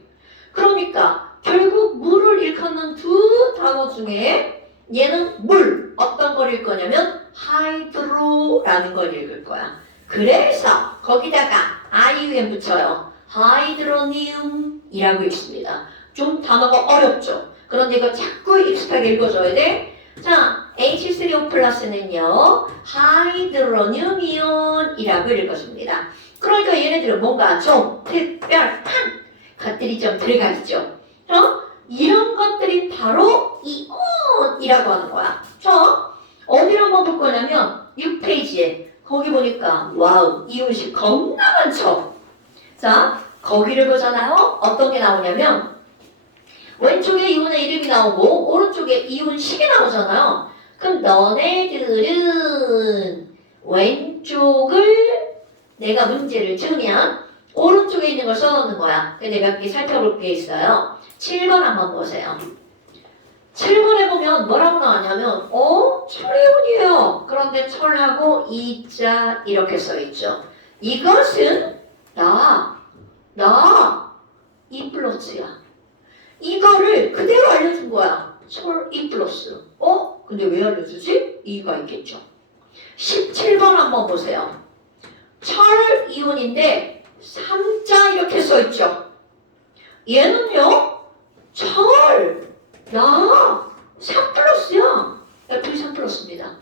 그러니까 결국 물을 일컫는 2 단어 중에 얘는 물 어떤 걸 읽을 거냐면 하이드로라는 걸 읽을 거야. 그래서 거기다가 IUM 붙여요. 하이드로니움이라고 읽습니다. 좀 단어가 어렵죠. 그런데 이거 자꾸 익숙하게 읽어줘야 돼. 자, H3O 플러스는요 하이드로늄 이온이라고 읽어줍니다. 그러니까 얘네들은 뭔가 좀 특별한 것들이 좀 들어가 있죠. 이런 것들이 바로 이온이라고 하는 거야. 어디로 한번 볼 거냐면 6페이지에 거기 보니까 와우 이온식 겁나 많죠. 자 거기를 보잖아요. 어떤 게 나오냐면 왼쪽에 이온의 이름이 나오고 오른쪽에 이온식이 나오잖아요. 그럼 너네들은 왼쪽을 내가 문제를 주면 오른쪽에 있는 걸 써놓는 거야. 근데 몇 개 살펴볼 게 있어요. 7번 한번 보세요. 7번에 보면 뭐라고 나왔냐면 철이온이에요. 그런데 철하고 이자 이렇게 써있죠. 이것은 이 플러스야. 이거를 그대로 알려준 거야. 철 이 플러스. 근데 왜 알려주지? 이유가 있겠죠. 17번 한번 보세요. 철 이온인데 3자 이렇게 써있죠. 얘는요. 철 3 플러스야. F 3 플러스입니다.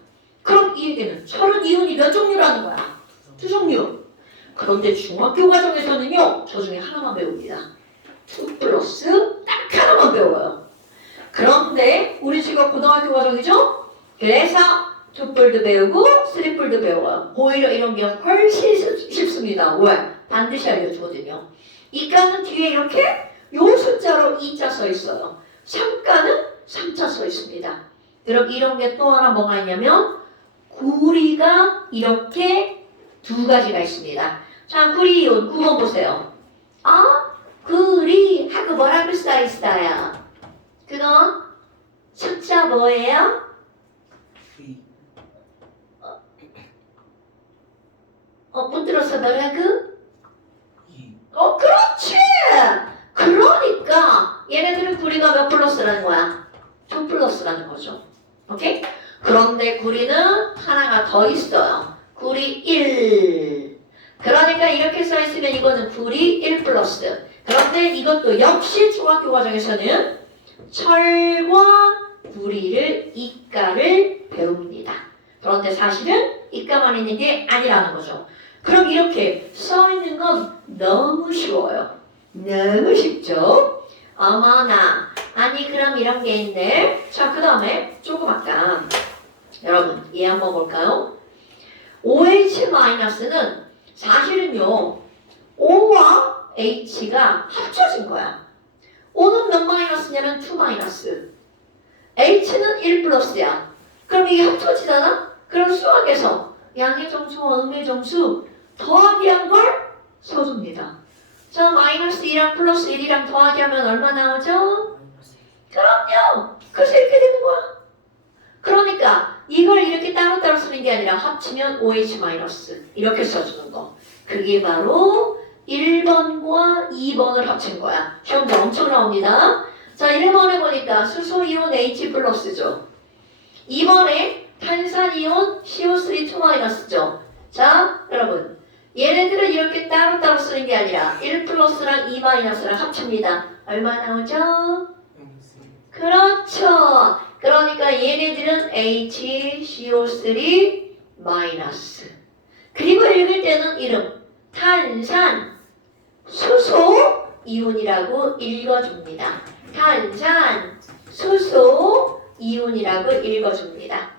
그럼 이 얘기는 철은 이온이 몇 종류라는 거야? 2종류. 그런데 중학교 과정에서는요. 저 중에 하나만 배웁니다. 2 플러스 딱 하나만 배워요. 그런데 우리 지금 고등학교 과정이죠? 그래서 2뿔도 배우고 3뿔도 배워요. 오히려 이런 게 훨씬 쉽습니다. 왜? 반드시 알려주거든요. 이과는 뒤에 이렇게 요 숫자로 2자 써 있어요. 3과는 3자 써 있습니다. 그럼 이런 게 또 하나 뭐가 있냐면 구리가 이렇게 두 가지가 있습니다. 자, 구리 이온 9번 보세요. 구리 하고 뭐라고 써 있어요? 그건 숫자 뭐예요? V 못 들었어 뭐라고? 2 그렇지! 그러니까 얘네들은 구리가 몇 플러스라는 거야? 2 플러스라는 거죠. 오케이? 그런데 구리는 하나가 더 있어요. 구리 1. 그러니까 이렇게 써있으면 이거는 구리 1 플러스. 그런데 이것도 역시 중학교 과정에서는 철과 구리를 이과를 배웁니다. 그런데 사실은 이과만 있는 게 아니라는 거죠. 그럼 이렇게 써있는 건 너무 쉬워요. 너무 쉽죠? 어머나. 아니 그럼 이런 게 있네. 자, 그 다음에 조금 아까 여러분 얘 한번 볼까요? OH-는 사실은요 O와 H가 합쳐진 거야. O는 몇 마이너스냐면 2 마이너스. H는 1 플러스야. 그럼 이게 합쳐지잖아? 그럼 수학에서 양의 정수와 음의 정수 더하기 한 걸 써줍니다. 자, 마이너스 2랑 플러스 1이랑 더하기 하면 얼마 나오죠? 그럼요. 그래서 이렇게 되는 거야. 그러니까 이걸 이렇게 따로따로 쓰는 게 아니라 합치면 OH- 이렇게 써주는 거. 그게 바로 1번과 2번을 합친 거야. 시험도 엄청 나옵니다. 자, 1번에 보니까 수소이온 H 플러스죠. 2번에 탄산이온 CO3 2-죠. 자, 여러분. 얘네들은 이렇게 따로따로 쓰는 게 아니라 1 플러스랑 2 마이너스랑 합칩니다. 얼마 나오죠? 그렇죠. 그러니까 얘네들은 HCO3 마이너스. 그리고 읽을 때는 이름 탄산 수소 이온이라고 읽어줍니다. 탄산 수소 이온이라고 읽어줍니다.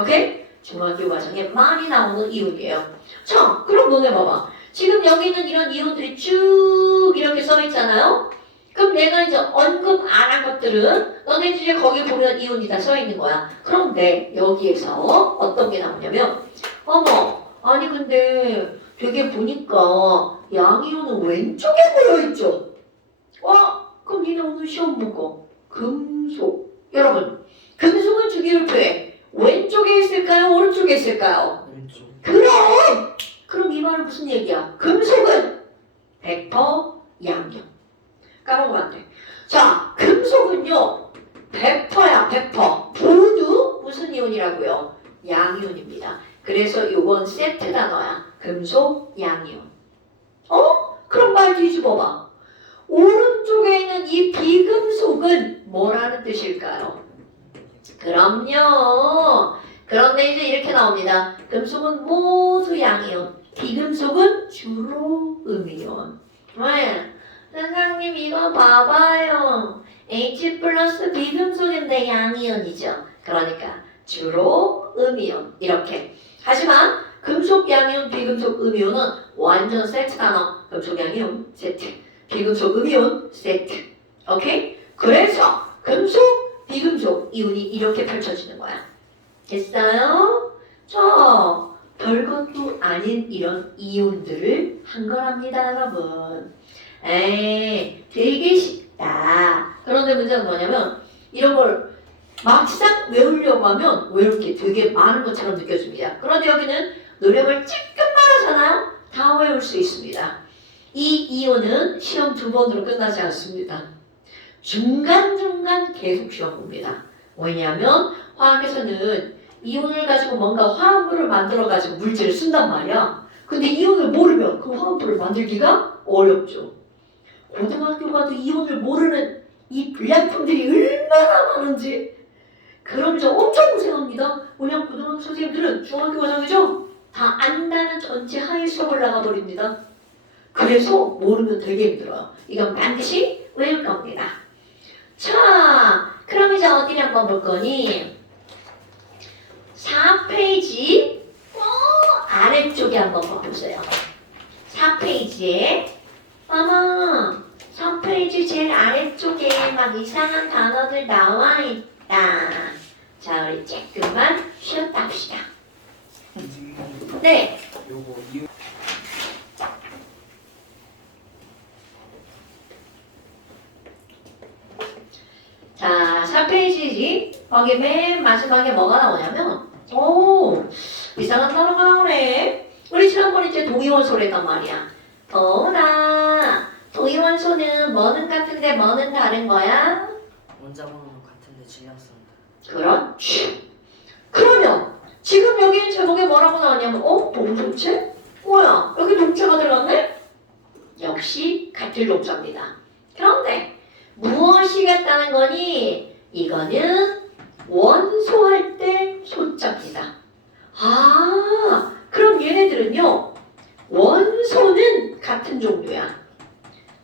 오케이? 중학교 과정에 많이 나오는 이온이에요. 자, 그럼 너네 봐봐. 지금 여기 있는 이런 이온들이 쭉 이렇게 써있잖아요. 그럼 내가 이제 언급 안 한 것들은 너네 이제 거기 보면 이온이 다 써있는 거야. 그런데 여기에서 어떤 게 나오냐면 어머, 아니 근데 되게 보니까 양이온은 왼쪽에 모여있죠. 그럼 니네 오늘 시험 보고 금속. 여러분, 금속은 주기율표에 왼쪽에 있을까요? 오른쪽에 있을까요? 왼쪽 그럼 이 말은 무슨 얘기야? 금속은 100% 양이온. 까먹으면 안 돼. 자, 금속은요 100%야 100%. 모두 무슨 이온이라고요? 양이온입니다. 그래서 요건 세트 단어야. 금속, 양이온. 그럼 말 뒤집어봐. 오른쪽에 있는 이 비금속은 뭐라는 뜻일까요? 그럼요. 그런데 이제 이렇게 나옵니다. 금속은 모두 양이온, 비금속은 주로 음이온. 왜? 선생님 이거 봐봐요. H 플러스 비금속인데 양이온이죠. 그러니까 주로 음이온 이렇게. 하지만 금속, 양이온, 비금속, 음이온은 완전 세트 단어. 금속, 양이온 세트, 비금속, 음이온 세트. 오케이? 그래서 금속, 비금속, 이온이 이렇게 펼쳐지는 거야. 됐어요? 자, 별것도 아닌 이런 이온들을 한 거랍니다, 여러분. 에이, 되게 쉽다. 그런데 문제는 뭐냐면 이런 걸 막상 외우려고 하면 외울 게 되게 많은 것처럼 느껴집니다. 그런데 여기는 노력을 조금만 하잖아요. 다 외울 수 있습니다. 이 이온은 시험 2번으로 끝나지 않습니다. 중간중간 계속 시험 봅니다. 왜냐하면 화학에서는 이온을 가지고 뭔가 화합물을 만들어가지고 물질을 쓴단 말이야. 근데 이온을 모르면 그 화합물을 만들기가 어렵죠. 고등학교 가도 이온을 모르는 이 불량품들이 얼마나 많은지 그러면서 엄청 고생합니다. 왜냐면 고등학교 선생님들은 중학교 과정이죠? 다 안다는 전체 하위 수업을 나가버립니다. 그래서 모르면 되게 힘들어요. 이건 반드시 외울 겁니다. 자, 그럼 이제 어디를 한번 볼 거니? 4페이지 아래쪽에 한번 봐보세요. 4페이지에 어머 4페이지 제일 아래쪽에 막 이상한 단어들 나와 있다. 자, 우리 조금만 쉬었다 합시다. 선생님, 네. 요거 이 자, 4페이지지. 거기 맨 마지막에 뭐가 나오냐면, 오, 이상한 단어가 나오네. 우리 지난번에 이제 동위원소를 했단 말이야. 더나 동위원소는 뭐는 같은데 뭐는 다른 거야? 원자번호는 같은데 질량성은 그렇지. 그러면 지금 여기 제목에 뭐라고 나왔냐면, 동소체? 뭐야? 여기 동체가 들어갔네? 역시 같은 동사입니다. 그런데 무엇이 같다는 거니? 이거는 원소할 때 소자입니다. 아, 그럼 얘네들은요, 원소는 같은 종류야.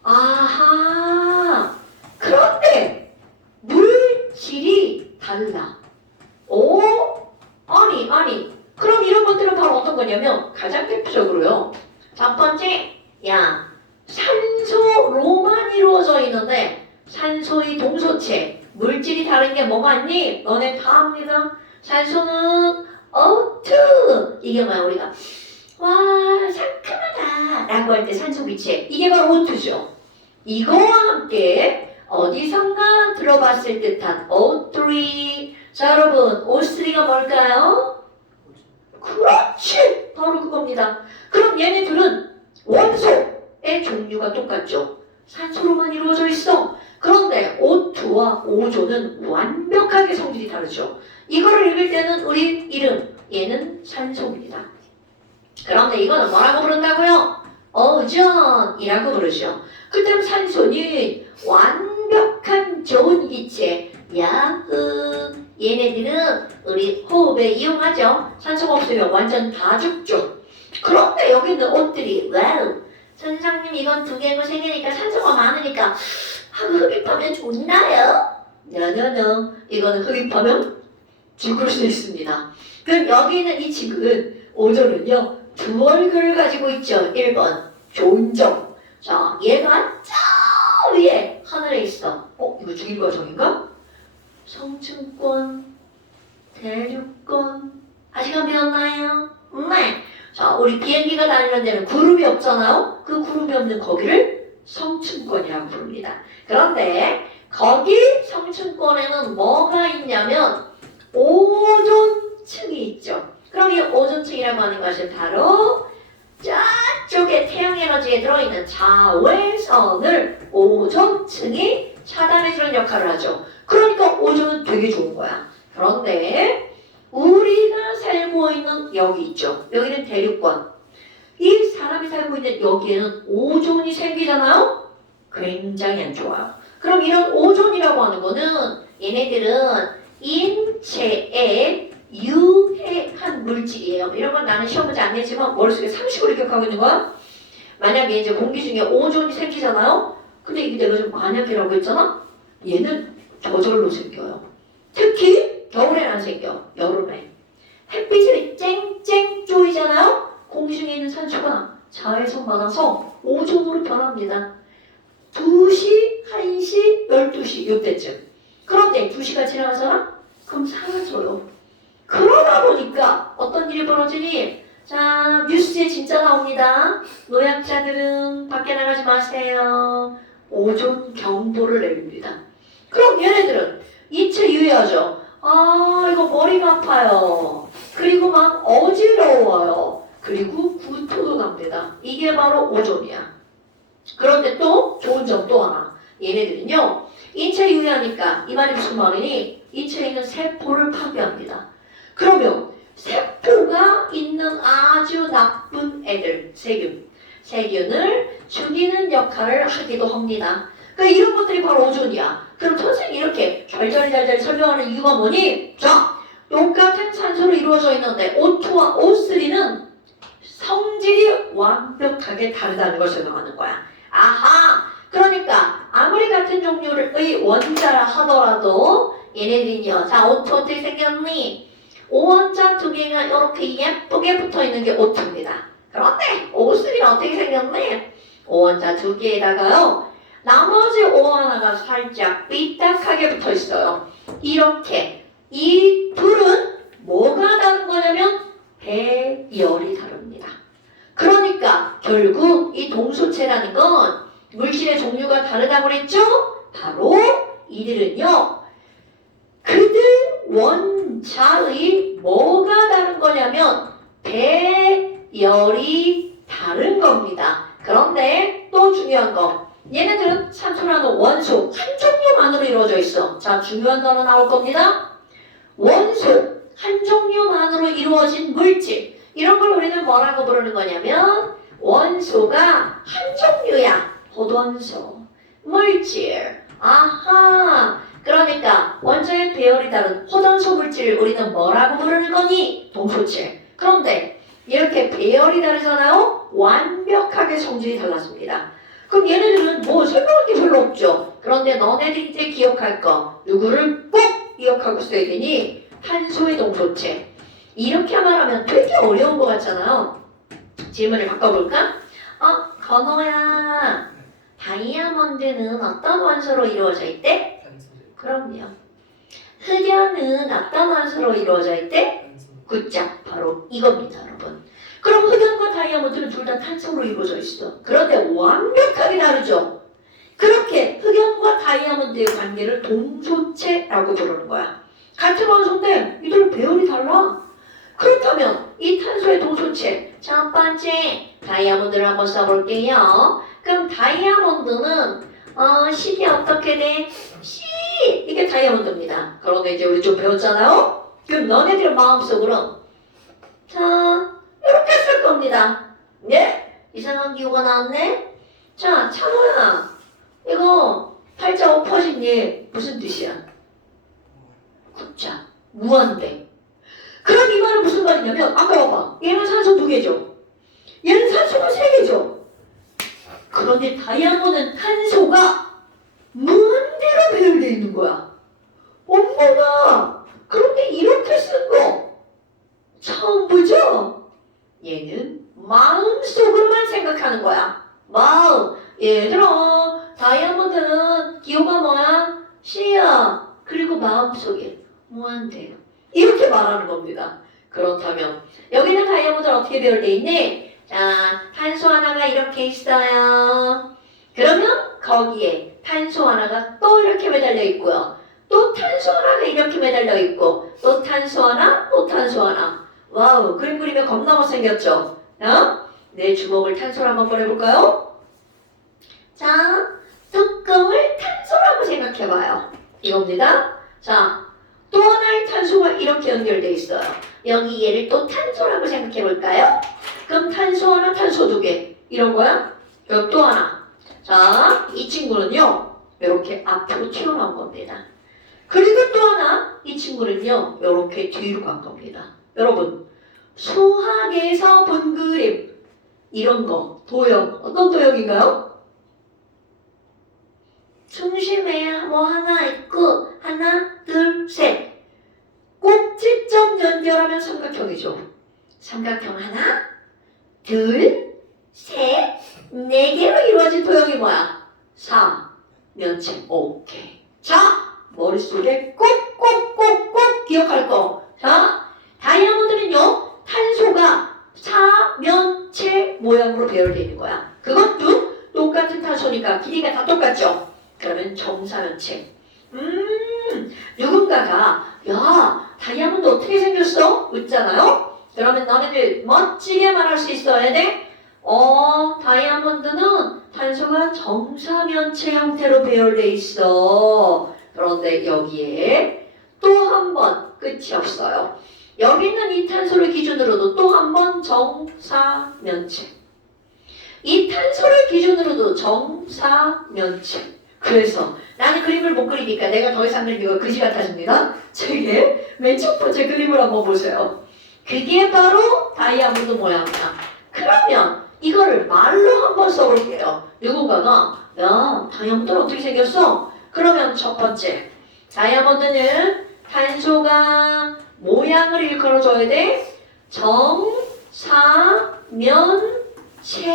아하, 그런데 물질이 달라. 오, 아니. 그럼 이런 것들은 바로 어떤 거냐면, 가장 대표적으로요. 첫 번째, 야, 산소로만 이루어져 있는데, 산소의 동소체, 물질이 다른 게 뭐가 있니? 너네 다 압니다. 산소는 O2. 이게 뭐야, 우리가 와 상큼하다 라고 할 때 산소 기체, 이게 바로 O2죠. 이거와 함께 어디선가 들어봤을 듯한 O3. 자, 여러분 O3가 뭘까요? 그렇지, 바로 그겁니다. 그럼 얘네들은 원소의 종류가 똑같죠. 산소로만 이루어져 있어. 그런데 O2와 오존은 완벽하게 성질이 다르죠. 이거를 읽을 때는 우리 이름, 얘는 산소입니다. 그런데 이거는 뭐라고 부른다고요? 오존이라고 부르죠. 그렇다면 산소는 완벽한 좋은 기체, 야흐. 얘네들은 우리 호흡에 이용하죠. 산소가 없으면 완전 다 죽죠. 그런데 여기 있는 옷들이 와우, 선생님 이건 2개고 3개니까 산소가 많으니까 흡입하면 좋나요? No. 이거는 흡입하면 죽을 수 있습니다. 그럼 여기 있는 이 친구는 오존은요, 2얼굴을 가지고 있죠. 1번 존정. 자, 얘가 저 위에 하늘에 있어. 이거 죽일 과정인가? 성층권, 대륙권. 아직 안 배웠나요? 네. 자, 우리 비행기가 다니는 데는 구름이 없잖아요. 그 구름이 없는 거기를 성층권이라고 부릅니다. 그런데 거기 성층권에는 뭐가 있냐면 오존층이 있죠. 그럼 이 오존층이라고 하는 것은 바로 저쪽에 태양에너지에 들어있는 자외선을 오존층이 차단해주는 역할을 하죠. 그러니까 오존은 되게 좋은 거야. 그런데 우리가 살고 있는 여기 있죠. 여기는 대륙권. 이 사람이 살고 있는 여기에는 오존이 생기잖아요. 굉장히 안 좋아요. 그럼 이런 오존이라고 하는 거는 얘네들은 인체에 유해한 물질이에요. 이런 건 나는 시험 문제 안 내지만 머릿속에 상식으로 기억하고 있는 거야. 만약에 이제 공기 중에 오존이 생기잖아요. 근데 이게 내가 좀 만약이라고 했잖아. 얘는 저절로 생겨요. 특히 겨울에는 안 생겨. 여름에 햇빛이 쨍쨍 쪼이잖아요. 공기 중에 있는 산소가 자외선 받아서 오존으로 변합니다. 2시, 1시, 12시 이때쯤. 그런데 2시가 지나가잖아? 그럼 사라져요. 그러다 보니까 어떤 일이 벌어지니? 자, 진짜 나옵니다. 노약자들은 밖에 나가지 마세요. 오존 경보를 내립니다. 그럼 얘네들은 인체 유의하죠. 아, 이거 머리가 아파요. 그리고 막 어지러워요. 그리고 구토도 납니다. 이게 바로 오존이야. 그런데 또 좋은 점 또 하나. 얘네들은요, 인체 유의하니까 이 말이 무슨 말이니? 인체에 있는 세포를 파괴합니다. 그러면 세포가 있는 아주 나쁜 애들, 세균을 죽이는 역할을 하기도 합니다. 그러니까 이런 것들이 바로 오존이야. 그럼 선생님이 이렇게 잘잘잘잘 설명하는 이유가 뭐니? 자, 똑같은 산소로 이루어져 있는데 O2와 O3는 성질이 완벽하게 다르다는 걸 설명하는 거야. 아하! 그러니까 아무리 같은 종류의 원자라 하더라도 얘네들은요. 자, O2 어떻게 생겼니? O원자 두 개가 이렇게 예쁘게 붙어있는 게 O2입니다. 그런데 O3는 어떻게 생겼니? O원자 두 개에다가요. 나머지 O 하나가 살짝 삐딱하게 붙어있어요. 이렇게. 이 둘은 뭐가 다른 거냐면 배열이 다릅니다. 그러니까 결국 이 동소체라는 건 물질의 종류가 다르다고 그랬죠? 바로 이들은요. 그들 원자의 뭐가 다른 거냐면 배열이 다른 겁니다. 그런데 또 중요한 거. 얘네들은 산소라는 원소 한 종류만으로 이루어져 있어. 자, 중요한 단어 나올 겁니다. 원소 한 종류만으로 이루어진 물질. 이런 걸 우리는 뭐라고 부르는 거냐면 원소가 한 종류야. 호돈소, 물질. 아하. 그러니까 원자의 배열이 다른 호돈소 물질을 우리는 뭐라고 부르는 거니? 동소체. 그런데 이렇게 배열이 다르잖아요. 완벽하게 성질이 달랐습니다. 그럼 얘네들은 뭐 설명할 게 별로 없죠. 그런데 너네들이 이제 기억할 거 누구를 꼭 기억하고 써야 되니? 탄소의 동소체. 이렇게 말하면 되게 어려운 것 같잖아요. 질문을 바꿔볼까? 건호야. 다이아몬드는 어떤 원소로 이루어져 있대? 그럼요. 흑연은 어떤 원소로 이루어져 있대? 굿잡. 바로 이겁니다, 여러분. 그럼 흑연과 다이아몬드는 둘 다 탄소로 이루어져 있어. 그런데 완벽하게 다르죠? 그렇게 흑연과 다이아몬드의 관계를 동소체라고 부르는 거야. 같은 원소인데 이들은 배열이 달라. 그렇다면 이 탄소의 동소체 첫 번째 다이아몬드를 한번 써볼게요. 그럼 다이아몬드는 식이 어떻게 돼? 이게 다이아몬드입니다. 그런데 이제 우리 좀 배웠잖아요? 그럼 너네들 마음속으로 자 이렇게 쓸 겁니다. 네? 이상한 기호가 나왔네? 자, 찬호야 이거 팔자 엎어진게 무슨 뜻이야? 굿자 무한대. 그럼 이 말은 무슨 말이냐면 아까 봐봐. 얘는 산소 2개죠. 얘는 산소가 3개죠. 그런데 다이아몬드는 탄소가 무한대로 배열되어 있는 거야. 엄마가 그런데 이렇게 쓴 거 처음 보죠? 얘는 마음속으로만 생각하는 거야. 마음. 얘들아 다이아몬드는 기호가 뭐야? C야. 그리고 마음속에 무한대로 이렇게 말하는 겁니다. 그렇다면 여기는 다이아몬드는 어떻게 배열되어 있니? 자, 탄소 하나가 이렇게 있어요. 그러면 거기에 탄소 하나가 또 이렇게 매달려 있고요. 또 탄소 하나가 이렇게 매달려 있고 또 탄소 하나, 또 탄소 하나. 와우, 그림 그리면 겁나 못생겼죠? 내 주먹을 탄소로 한번 꺼내볼까요? 자, 뚜껑을 탄소라고 생각해봐요. 이겁니다. 자, 또 하나의 탄소가 이렇게 연결되어 있어요. 여기 얘를 또 탄소라고 생각해볼까요? 그럼 탄소 하나, 탄소 2개. 이런 거야? 그럼 또 하나. 자, 이 친구는요. 이렇게 앞으로 튀어나온 겁니다. 그리고 또 하나. 이 친구는요. 이렇게 뒤로 간 겁니다. 여러분, 수학에서 본 그림. 이런 거. 도형. 어떤 도형인가요? 중심에 뭐 하나 있고 하나, 둘, 셋. 꼭지점 연결하면 삼각형이죠. 삼각형 하나, 둘, 셋, 4개로 이루어진 도형이 뭐야? 4, 면체, 오케이. 자, 머릿속에 꼭꼭꼭꼭 기억할 거. 자, 다이아몬드는요, 탄소가 4면체 똑같죠? 그러면 정사면체. 누군가가 야 다이아몬드 어떻게 생겼어? 묻잖아요? 그러면 너네들 멋지게 말할 수 있어야 돼. 다이아몬드는 탄소가 정사면체 형태로 배열돼 있어. 그런데 여기에 또 한 번 끝이 없어요. 여기 있는 이 탄소를 기준으로도 또 한 번 정사면체. 이 탄소를 기준으로도 정사면체. 그래서 나는 그림을 못 그리니까 내가 더 이상 그리기가 그지 같아집니다. 책에 맨 첫 번째 그림을 한번 보세요. 그게 바로 다이아몬드 모양이야. 그러면 이거를 말로 한번 써볼게요. 누군가가 야 다이아몬드는 어떻게 생겼어? 그러면 첫 번째 다이아몬드는 탄소가 모양을 일컬어줘야 돼.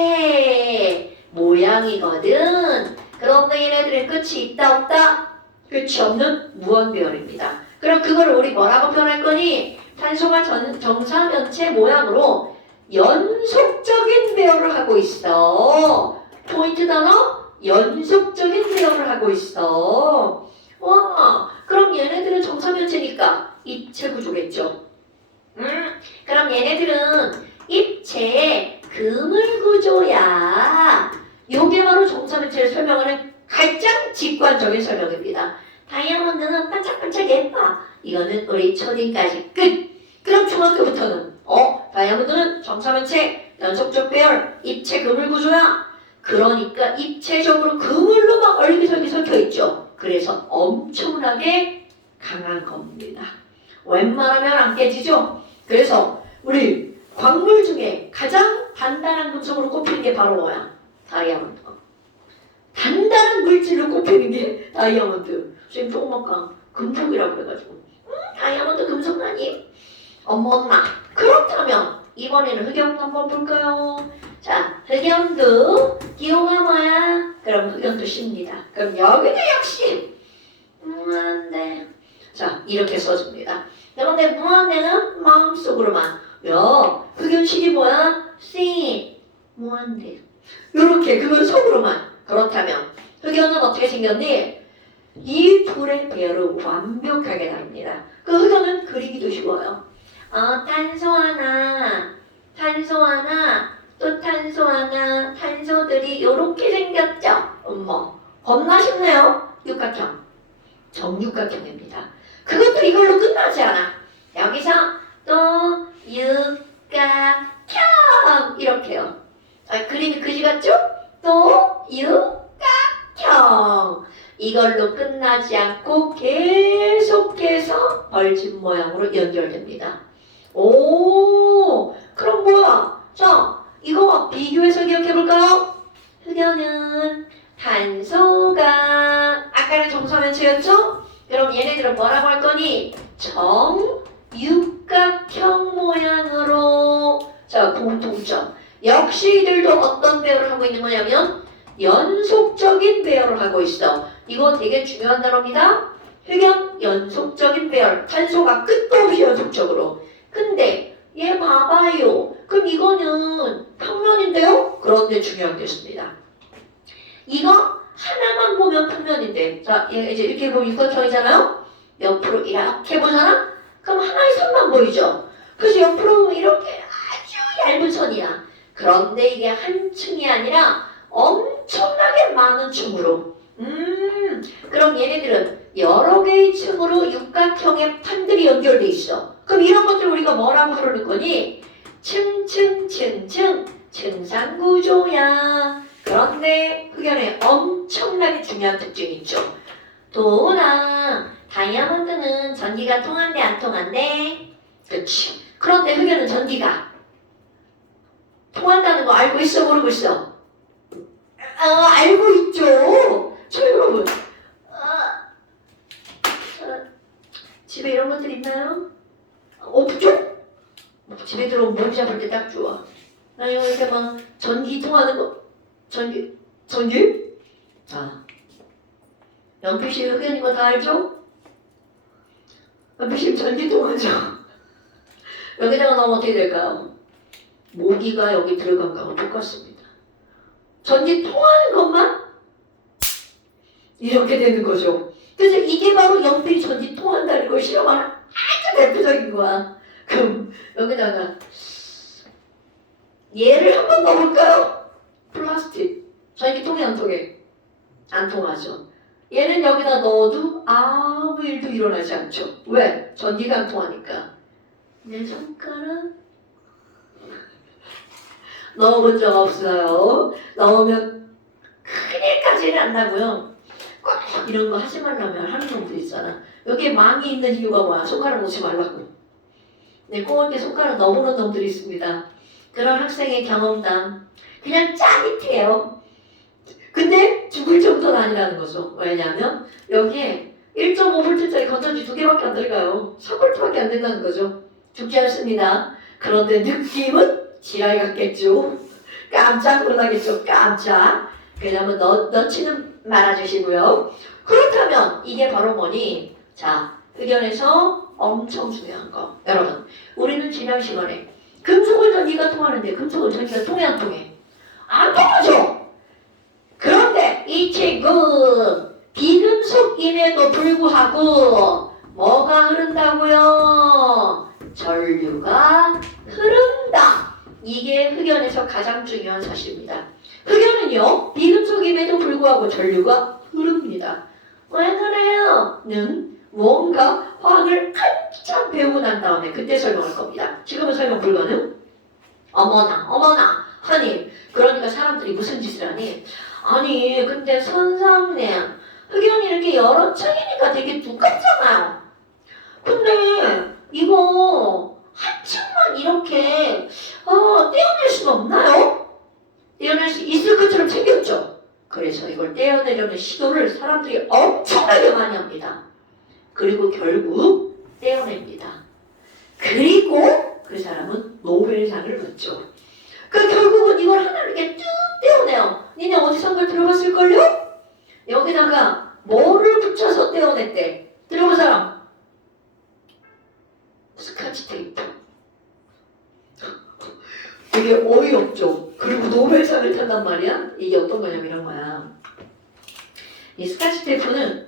정사면체 모양이거든. 그런데 얘네들의 끝이 있다 없다? 끝이 없는 무한배열입니다. 그럼 그걸 우리 뭐라고 표현할 거니? 탄소가 정사면체 모양으로 연속적인 배열을 하고 있어. 포인트 단어 연속적인 배열을 하고 있어. 와, 그럼 얘네들은 정사면체니까 입체 구조겠죠. 그럼 얘네들은 입체의 그물 구조야. 요게 바로 정사면체를 설명하는 가장 직관적인 설명입니다. 다이아몬드는 반짝반짝 예뻐. 이거는 우리 초딩까지 끝. 그럼 중학교부터는 다이아몬드는 정사면체, 연속적 배열, 입체 그물 구조야. 그러니까 입체적으로 그물로 막 얼기설기 섞여있죠. 그래서 엄청나게 강한 겁니다. 웬만하면 안 깨지죠. 그래서 우리 광물 중에 가장 단단한 금속으로 꼽히는 게 바로 뭐야? 다이아몬드. 단단한 물질로 꼽히는 게 다이아몬드. 지금 조금만 금속이라고 해가지고 다이아몬드 금속만이? 어머나. 그렇다면 이번에는 흑연도 한번 볼까요? 자, 흑연도 기호가 뭐야? 그럼 흑연도 C입니다. 그럼 여기도 역시 무한대. 자, 이렇게 써줍니다. 그런데 무한대는 마음속으로만. 야, 흑연 C이 뭐야? C. 무한대. 요렇게 그건 속으로만. 그렇다면 흑연은 어떻게 생겼니? 이 둘의 배열을 완벽하게 다릅니다. 그 흑연은 그리기도 쉬워요. 탄소 하나, 또 탄소 하나, 탄소들이 이렇게 생겼죠? 겁나 쉽네요. 육각형, 정육각형입니다. 그것도 이걸로 끝나지 않아. 여기서 또 육각형 이렇게요. 그림이 그지 같죠? 또 육각형 이걸로 끝나지 않고 계속해서 벌집 모양으로 연결됩니다. 오, 그럼 뭐야? 자, 이거 비교해서 기억해볼까요? 흑연은 탄소가 아까는 정사면체였죠? 그럼 얘네들은 뭐라고 할 거니? 정육각형 모양으로. 자, 공통점. 역시 이들도 어떤 배열을 하고 있는 거냐면 연속적인 배열을 하고 있어. 이거 되게 중요한 단어입니다. 흑연 연속적인 배열. 탄소가 끝도 없이 연속적으로. 근데 얘 봐봐요. 그럼 이거는 평면인데요? 그런데 중요한 게 있습니다. 이거 하나만 보면 평면인데, 자, 얘 이제 이렇게 보면 육각형이잖아요? 옆으로 이렇게 보잖아? 그럼 하나의 선만 보이죠? 그래서 옆으로 보면 이렇게 아주 얇은 선이야. 그런데 이게 한 층이 아니라 엄청나게 많은 층으로. 그럼 얘네들은 여러 개의 층으로 육각형의 판들이 연결돼 있어. 그럼 이런 것들 우리가 뭐라고 부르는 거니? 층층층층 층상구조야. 그런데 흑연에 엄청나게 중요한 특징이 있죠. 도나 다이아몬드는 전기가 통한대 안 통한대? 그렇지. 그런데 흑연은 전기가 통한다는 거 알고 있어 모르고 있어? 알고 있죠. 저 여러분 집에 이런 것들 있나요? 없죠? 집에 들어오면 머리 잡을 때 딱 좋아. 나 이거 이렇게 막 전기 통하는 거 전기? 연필씨 흑연인 거 다 알죠? 연필씨 전기 통하죠? 여기다가 넣으면 어떻게 될까요? 모기가 여기 들어간 거하고 똑같습니다. 전기 통하는 것만 이렇게 되는 거죠. 그래서 이게 바로 연필이 전지 통한다는 걸 실험하는 아주 대표적인 거야. 그럼 여기다가 얘를 한번 넣어볼까요? 플라스틱 전기 통해 안 통해? 안 통하죠. 얘는 여기다 넣어도 아무 일도 일어나지 않죠. 왜? 전기가 안 통하니까. 내 손가락 넣어본 적 없어요. 넣으면 큰일까지는 안 나고요. 꼭 이런 거 하지 말라면 하는 놈들 있잖아. 여기에 망이 있는 이유가 뭐야? 손가락 놓지 말라고. 네, 꼭 이렇게 손가락 넣어보는 놈들이 있습니다. 그런 학생의 경험담. 그냥 짜릿해요. 근데 죽을 정도는 아니라는 거죠. 왜냐면 여기에 1.5V짜리 건전지 2개밖에 안 들어가요. 3V밖에 안 된다는 거죠. 죽지 않습니다. 그런데 느낌은 지랄 같겠죠. 깜짝 놀라겠죠. 깜짝. 그냥 넣지는 말아주시고요. 그렇다면 이게 바로 뭐니? 자, 의견에서 엄청 중요한 거. 여러분, 우리는 지난 시간에 금속을 전기가 통하는데 금속을 전기가 통해 안 통해? 안 통하죠. 그런데 이 책은 비금속임에도 불구하고 뭐가 흐른다고요? 전류가 흐른다. 이게 흑연에서 가장 중요한 사실입니다. 흑연은요, 비금속임에도 불구하고 전류가 흐릅니다. 왜 그래요? 는 뭔가 화학을 한참 배우고 난 다음에 그때 설명할 겁니다. 지금은 설명 불가능? 어머나 하니, 그러니까 사람들이 무슨 짓을 하니? 아니 근데 선생님, 흑연이 이렇게 여러 층이니까 되게 두껍잖아요. 근데 이거 한 층만 이렇게 떼어낼 수는 없나요? 떼어낼 수 있을 것처럼 생겼죠. 그래서 이걸 떼어내려는 시도를 사람들이 엄청나게 많이 합니다. 그리고 결국 떼어냅니다. 그리고 그 사람은 노벨상을 받죠. 그 결국은 이걸 하나를 이렇게 쭉 떼어내요. 니네 어디선가 들어봤을걸요? 여기다가 뭐를 붙여서 떼어냈대? 들어본 사람? 스카치 테이프. 되게 어이없죠. 그리고 노벨상을 탄단 말이야? 이게 어떤 거냐면 이런 거야. 이 스카치 테이프는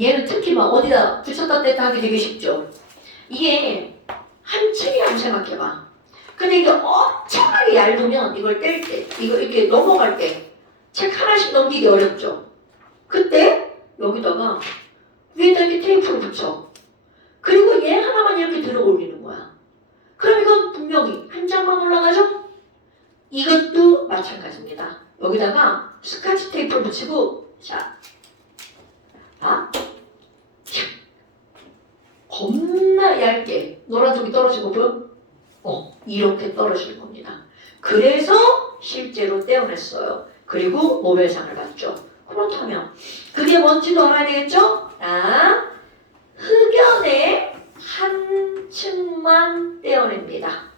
얘는 특히 막 어디다 붙였다 뗐다 하기 되게 쉽죠. 이게 한 층이라고 생각해봐. 근데 이게 엄청나게 얇으면 이걸 뗄 때, 이거 이렇게 넘어갈 때 책 하나씩 넘기기 어렵죠. 그때 여기다가 위에다 이렇게 테이프를 붙여. 그리고 얘 하나만 이렇게 들어 올리는 거야. 그럼 이건 분명히 한 장만 올라가죠? 이것도 마찬가지입니다. 여기다가 스카치 테이프를 붙이고, 자, 겁나 얇게 노란 쪽이 떨어진 거 보여? 이렇게 떨어질 겁니다. 그래서 실제로 떼어냈어요. 그리고 노벨상을 받죠. 그렇다면 그게 뭔지도 알아야 되겠죠? 흑연의 한 층만 떼어냅니다.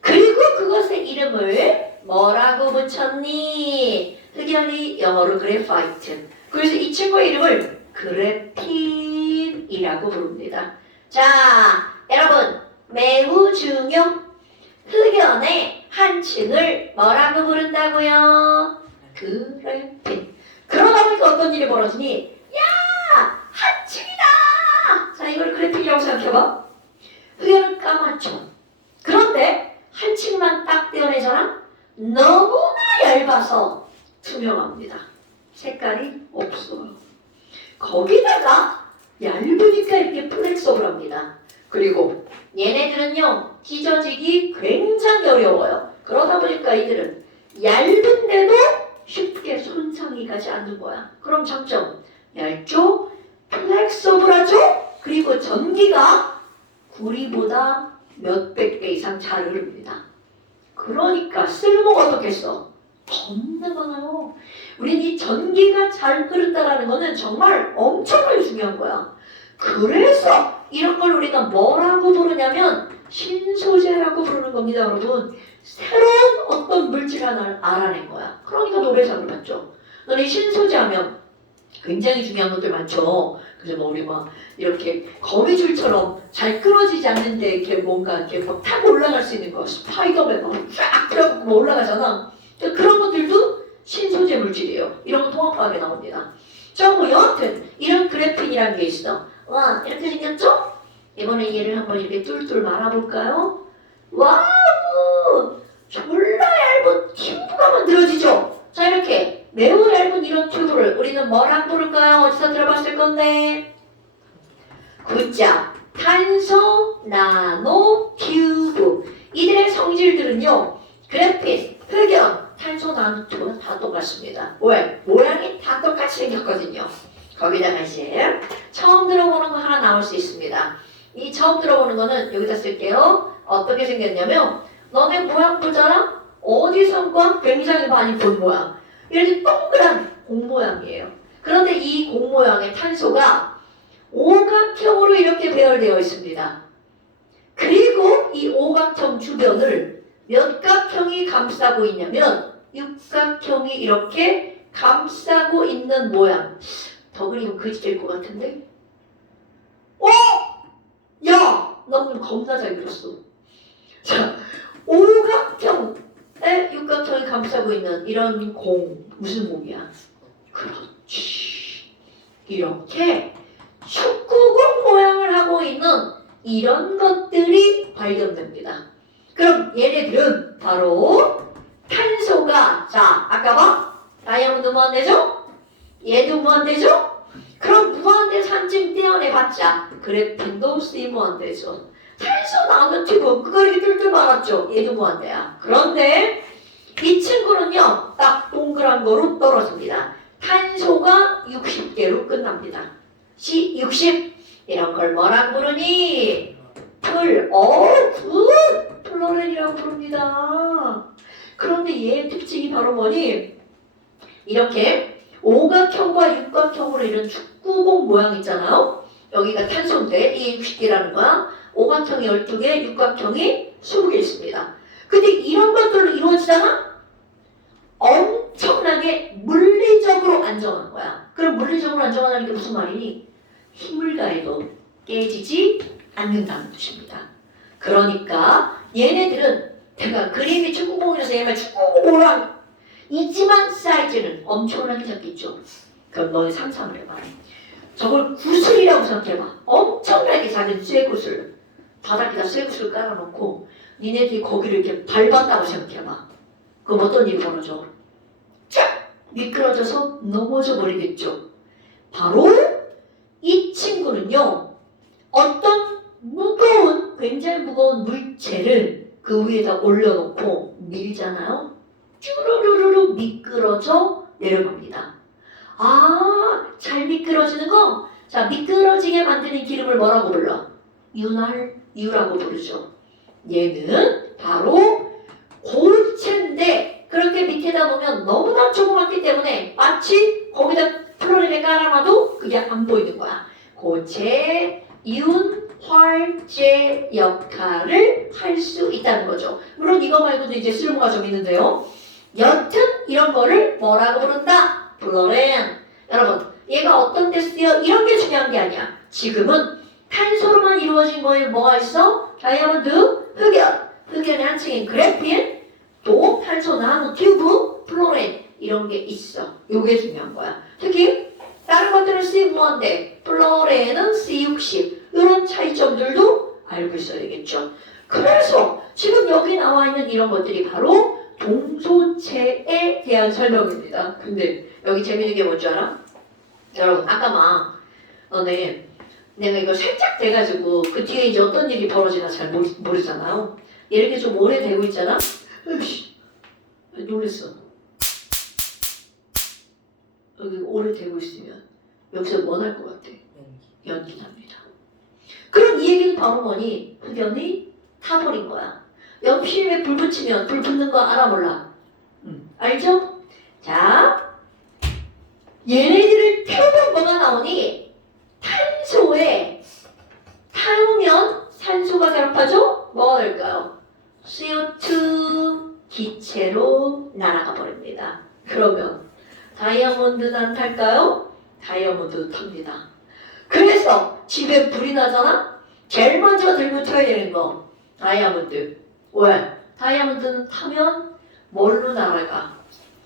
그리고 그것의 이름을 뭐라고 붙였니? 흑연이 영어로 그래파이트. 그래서 이 친구의 이름을 그래핀이라고 부릅니다. 자, 여러분 매우 중요. 흑연의 한 층을 뭐라고 부른다고요? 그래핀. 그러다 보니까 어떤 일이 벌어지니? 야! 한 층이다! 자, 이걸 그래핀이라고 생각해봐. 흑연은 까맣죠. 그런데 한 층만 딱 떼어내잖아? 너무나 얇아서 투명합니다. 색깔이 없어요. 거기다가 얇으니까 이렇게 플렉서블합니다. 그리고 얘네들은요, 찢어지기 굉장히 어려워요. 그러다 보니까 이들은 얇은데도 쉽게 손상이 가지 않는 거야. 그럼 장점, 얇죠? 플렉서블하죠? 그리고 전기가 구리보다 몇백 배 이상 잘 흐릅니다. 그러니까 쓸모가 어떻겠어? 겁나 많아요. 우린 이 전기가 잘 흐른다는 거는 정말 엄청나게 중요한 거야. 그래서 이런 걸 우리가 뭐라고 부르냐면 신소재라고 부르는 겁니다, 여러분. 새로운 어떤 물질 하나를 알아낸 거야. 그러니까 노벨상을 받죠. 너네 신소재 하면 굉장히 중요한 것들 많죠. 그래서 뭐 우리 막 이렇게 거미줄처럼 잘 끊어지지 않는데 이렇게 뭔가 이렇게 막 타고 올라갈 수 있는 거, 스파이더맨 막쫙 들어가고 뭐 올라가잖아. 그런 것들도 신소재 물질이에요. 이런 거 통합과학에 나옵니다. 뭐 여하튼 이런 그래핀이라는 게 있어. 와 이렇게 생겼죠? 이번에 얘를 한번 이렇게 뚫뚫 말아볼까요? 와우! 졸라 얇은 튜브가 만들어지죠? 자 이렇게 매우 얇은 이런 튜브를 우리는 뭐라고 부를까요? 어디서 들어봤을 건데? 굿자 탄소 나노 튜브. 이들의 성질들은요 그래핀, 흑연, 탄소 나노 튜브는 다 똑같습니다. 왜? 모양이 다 똑같이 생겼거든요. 거기다가 이제 처음 들어보는 거 하나 나올 수 있습니다. 이 처음 들어보는 거는 여기다 쓸게요. 어떻게 생겼냐면 너네 모양 보잖아? 어디선가 굉장히 많이 본 모양. 이렇게 동그란 공 모양이에요. 그런데 이 공 모양의 탄소가 오각형으로 이렇게 배열되어 있습니다. 그리고 이 오각형 주변을 몇 각형이 감싸고 있냐면 육각형이 이렇게 감싸고 있는 모양. 더 그리면 그지 될 것 같은데? 야! 너무 겁나 잘 그렸어. 자, 오각형에 육각형이 감싸고 있는 이런 공. 무슨 공이야? 그렇지. 이렇게 축구공 모양을 하고 있는 이런 것들이 발견됩니다. 그럼 얘네들은 바로 탄소가 자 아까 봐 다이아몬드 무한대죠? 얘도 무한대죠? 그럼 무한대 산증 떼어내봤자 그래핀도 C 무한대죠. 탄소 나오는 튜브 그거 이렇게 뚫뚫 말았죠? 얘도 무한대야. 그런데 이 친구는요 딱 동그란 거로 떨어집니다. 탄소가 60개로 끝납니다. C60 이런 걸 뭐라고 부르니? 굿! 플로렌이라고 부릅니다. 그런데 얘의 특징이 바로 뭐니? 이렇게 오각형과 육각형으로 이런 축구공 모양 있잖아요. 여기가 탄소인데 이 60개라는 거야. 오각형이 12개, 육각형이 20개 있습니다. 근데 이런 것들로 이루어지잖아? 엄청나게 물리적으로 안정한 거야. 그럼 물리적으로 안정하다는 게 무슨 말이니? 힘을 가해도 깨지지 않는다는 뜻입니다. 그러니까 얘네들은 내가 그림이 축구공이라서 얘가 축구공 모양 있지만 사이즈는 엄청나게 작겠죠. 그럼 너희 상상을 해봐. 저걸 구슬이라고 생각해봐. 엄청나게 작은 쇠구슬. 바닥에다 쇠구슬을 깔아놓고 니네들이 거기를 이렇게 밟았다고 생각해봐. 그럼 어떤 일이 벌어져? 쫙! 미끄러져서 넘어져 버리겠죠. 바로 이 친구는요. 어떤 무거운, 굉장히 무거운 물체를 그 위에다 올려놓고 밀잖아요. 쭈루루루루 미끄러져 내려갑니다. 아, 잘 미끄러지는 거? 자, 미끄러지게 만드는 기름을 뭐라고 불러? 유라고 부르죠. 얘는 바로 고체인데 그렇게 밑에다 놓으면 너무나 조그맣기 때문에 마치 거기다 플로린에 깔아놔도 그게 안 보이는 거야. 고체, 윤활제 역할을 할 수 있다는 거죠. 물론 이거 말고도 이제 쓸모가 좀 있는데요. 여튼 이런 거를 뭐라고 부른다? 플로렌. 여러분 얘가 어떤 데 쓰여? 이런 게 중요한 게 아니야. 지금은 탄소로만 이루어진 거에 뭐가 있어? 다이아몬드, 흑연, 흑연의 한층인 그래핀, 또 탄소 나노 튜브, 플로렌 이런 게 있어. 요게 중요한 거야. 특히 다른 것들은 C 무한대, 플로렌은 C60 이런 차이점들도 알고 있어야 되겠죠. 그래서 지금 여기 나와 있는 이런 것들이 바로 동소체에 대한 설명입니다. 근데 여기 재밌는 게 뭔지 알아? 여러분 아까 막 너네 내가 이거 살짝 돼가지고 그 뒤에 이제 어떤 일이 벌어지나 잘 모르잖아요. 이렇게 좀 오래 되고 있잖아? 으이씨 놀랬어. 여기 오래 되고 있으면 여기서 뭐 날 것 같아? 연기 납니다. 그럼 이 얘기는 바로 뭐니? 흑연이 타버린 거야. 연필에 불 붙이면 불 붙는 거 알아 몰라? 알죠? 자, 얘네들을 태우면 뭐가 나오니? 탄소에 타우면 산소가 결합하죠? 뭐가 될까요? CO2 기체로 날아가 버립니다. 그러면 다이아몬드는 안 탈까요? 다이아몬드도 탑니다. 그래서 집에 불이 나잖아? 제일 먼저 들고 튀어야 되는 거 다이아몬드. 왜? 다이아몬드는 타면 뭘로 날아가?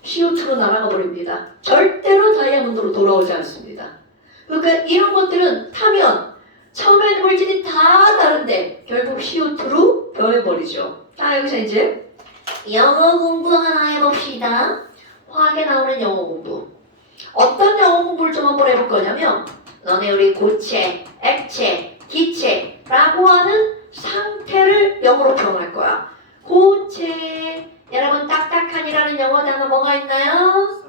CO2로 날아가 버립니다. 절대로 다이아몬드로 돌아오지 않습니다. 그러니까 이런 것들은 타면 처음에는 물질이 다 다른데 결국 CO2로 변해버리죠. 자, 여기서 이제 영어 공부 하나 해봅시다. 화학에 나오는 영어 공부. 어떤 영어 공부를 좀 한번 해볼 거냐면 너네 우리 고체, 액체, 기체라고 하는 상태를 영어로 표현할 거야. 고체. 여러분 딱딱한이라는 영어 단어 뭐가 있나요?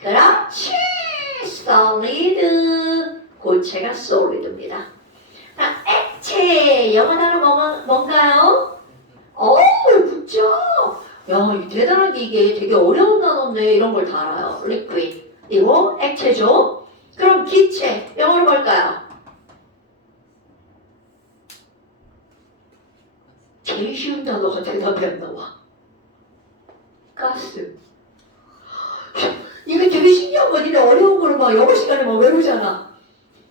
그렇지. solid. 고체가 solid입니다. 자, 액체. 영어 단어 뭔가요? 굿죠. 야, 이 대단한 게 이게 되게 어려운 단어인데 이런 걸 다 알아요. liquid. 이거 액체죠. 그럼 기체. 영어로 뭘까요? 제일 쉬운 단어가 대답이 안 나와. 가스. 이거 되게 신기한 거. 니네 어려운 거를 막 영어 시간에 막 외우잖아.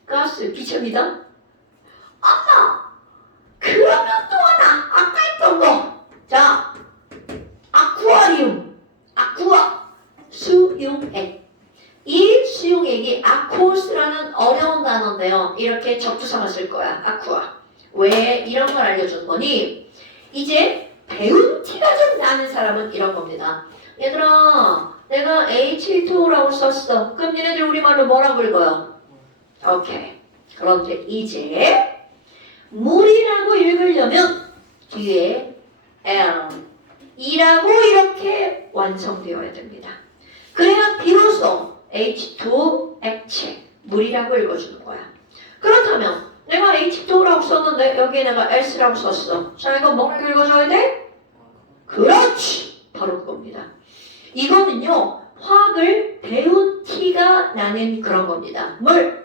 가스, 기체입니다. 그러면 또 하나. 아까 했던 거. 자, 아쿠아리움. 아쿠아. 수용액. 이 수용액이 아코스라는 어려운 단어인데요. 이렇게 적두사만 쓸 거야. 아쿠아. 왜 이런 걸 알려준 거니? 이제 배운 티가 좀 나는 사람은 이런 겁니다. 얘들아, 내가 H2O라고 썼어. 그럼 얘네들 우리말로 뭐라고 읽어요? 오케이. 그런데 이제 물이라고 읽으려면 뒤에 L, E라고 이렇게 완성되어야 됩니다. 그래야 비로소 H2O 액체, 물이라고 읽어주는 거야. 그렇다면 내가 H2O라고 썼는데 여기에 내가 S라고 썼어. 자, 이거 뭐라고 읽어줘야 돼? 그렇지! 바로 그겁니다. 이거는요, 화학을 배운 티가 나는 그런 겁니다. 물!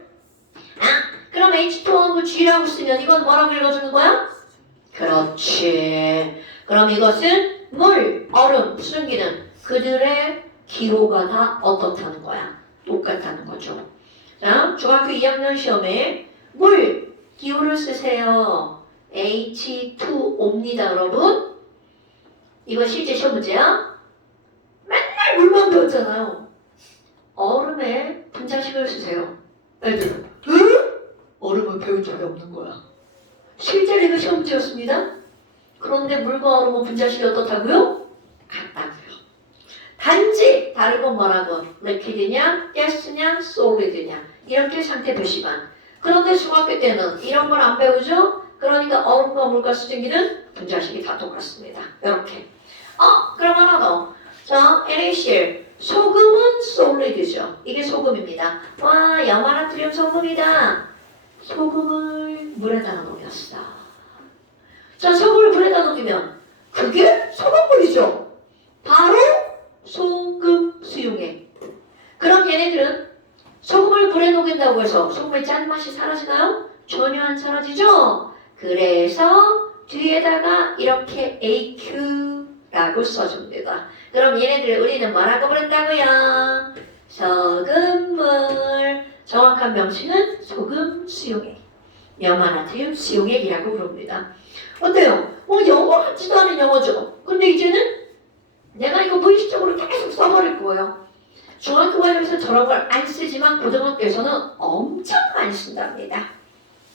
그럼 H2O하고 G라고 쓰면 이건 뭐라고 읽어주는 거야? 그렇지. 그럼 이것은 물, 얼음, 수증기는 그들의 기호가 다 어떻다는 거야? 똑같다는 거죠. 자, 중학교 2학년 시험에 물, 기호를 쓰세요. H2O입니다, 여러분. 이거 실제 시험 문제야? 맨날 물만 배웠잖아요. 얼음에 분자식을 쓰세요. 애들은 얼음을 배운 적이 없는 거야. 실제로 이거 시험 문제였습니다. 그런데 물과 얼음은 분자식이 어떻다고요? 같다고요. 단지 다른 건 뭐라고? liquid냐, gas냐, solid냐 이렇게 상태 표시만. 그런데 중학교 때는 이런 걸 안 배우죠? 그러니까 얼음과 물과 수증기는 분자식이 다 똑같습니다. 이렇게. 그럼 하나 더. 자, NaCl. 소금은 solid죠. 이게 소금입니다. 와, 염화나트륨 소금이다. 소금을 물에다가 녹였어. 자, 소금을 물에다 녹이면 그게 소금물이죠. 바로 소금 수용액. 그럼 얘네들은 소금을 물에 녹인다고 해서 소금의 짠맛이 사라지나요? 전혀 안 사라지죠? 그래서 뒤에다가 이렇게 AQ라고 써줍니다. 그럼 얘네들 우리는 뭐라고 부른다고요? 소금물. 정확한 명칭은 소금 수용액. 염화나트륨 수용액이라고 부릅니다. 어때요? 영어 같지도 않은 영어죠. 근데 이제는 내가 이거 무의식적으로 계속 써버릴 거예요. 중학교 과정에서 저런 걸 안 쓰지만 고등학교에서는 엄청 많이 쓴답니다.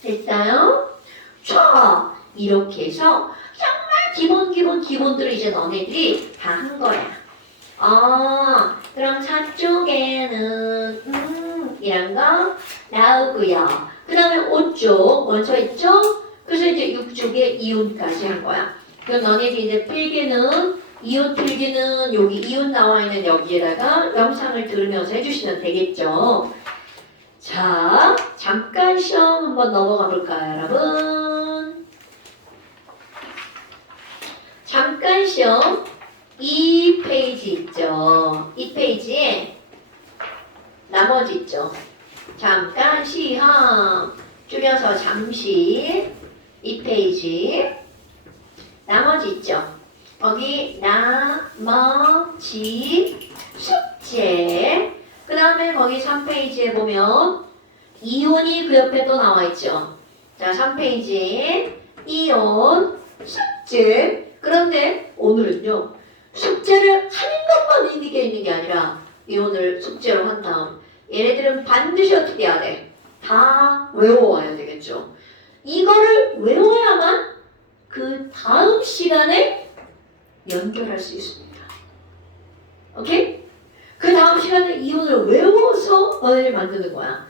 됐어요? 자, 이렇게 해서 정말 기본들을 이제 너네들이 다 한 거야. 그럼 4쪽에는 이런 거 나오고요. 그 다음에 5쪽 원소 있죠? 그래서 이제 6쪽에 이온까지 한 거야. 그럼 너네들이 이제 필기는 이온 필기는 여기 이온 나와 있는 여기에다가 영상을 들으면서 해주시면 되겠죠. 자, 잠깐 시험 한번 넘어가 볼까요, 여러분? 잠깐 시험 2페이지 있죠. 2페이지에 나머지 있죠. 잠깐 시험 줄여서 잠시 2페이지 나머지 있죠. 거기 나머지 숙제 그 다음에 거기 3페이지에 보면 이온이 그 옆에 또 나와 있죠. 자, 3페이지 이온 숙제. 그런데 오늘은요 숙제를 하는 것만 하나만 있게 있는 게 아니라 이혼을 숙제로 한 다음 얘네들은 반드시 어떻게 해야 돼? 다 외워와야 되겠죠. 이거를 외워야만 그 다음 시간에 연결할 수 있습니다. 오케이? 그 다음 시간에 이혼을 외워서 너희를 만드는 거야.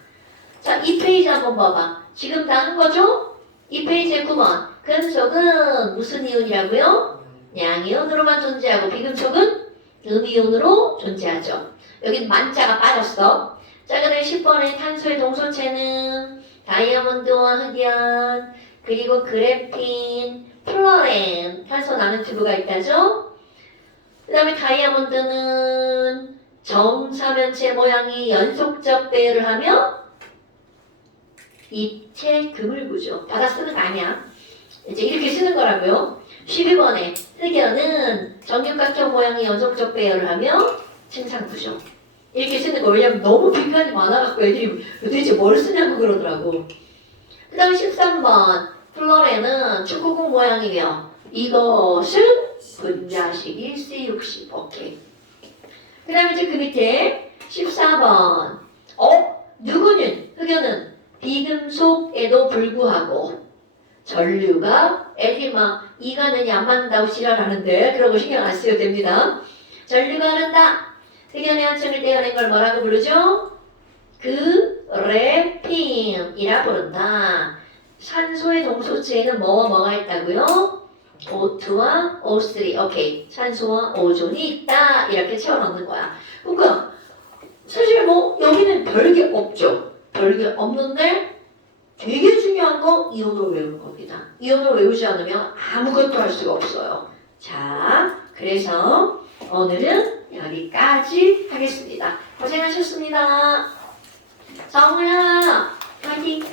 자, 이 페이지 한번 봐봐. 지금 다 한 거죠? 이 페이지의 9번. 금속은 무슨 이온이라고요? 양이온으로만 존재하고 비금속은 음이온으로 존재하죠. 여긴 만자가 빠졌어. 자, 그다음에 10번에 탄소의 동소체는 다이아몬드와 흑연, 그리고 그래핀, 플로렌, 탄소 나노튜브가 있다죠. 그 다음에 다이아몬드는 정사면체 모양이 연속적 배열을 하며 입체 그물구조. 받아 쓰는 거 아니야. 이제 이렇게 쓰는 거라고요. 12번에 흑연은 정육각형 모양이 연속적 배열을 하며 침상구조. 이렇게 쓰는 거. 왜냐면 너무 비판이 많아갖고 애들이 도대체 뭘 쓰냐고 그러더라고. 그 다음에 13번 플로렌은 축구공 모양이며 이것은 분자식 1C60. 오케이. 그 다음에 이제 그 밑에 14번 누구는 흑연은 비금속에도 불구하고 전류가 애들이 막 이가는이 안 맞는다고 지랄하는데 그런 거 신경 안 써도 됩니다. 전류가 흐른다. 흑연의 한층을 떼어낸 걸 뭐라고 부르죠? 그래핀이라 부른다. 산소의 동소체에는 뭐가 있다고요? O2와 O3. 오케이. 산소와 오존이 있다. 이렇게 채워넣는 거야. 그러니까 사실 뭐 여기는 별게 없죠. 별게 없는데 되게 중요한 거 이온을 외우는 겁니다. 이온을 외우지 않으면 아무것도 할 수가 없어요. 자, 그래서 오늘은 여기까지 하겠습니다. 고생하셨습니다. 정우야, 파이팅!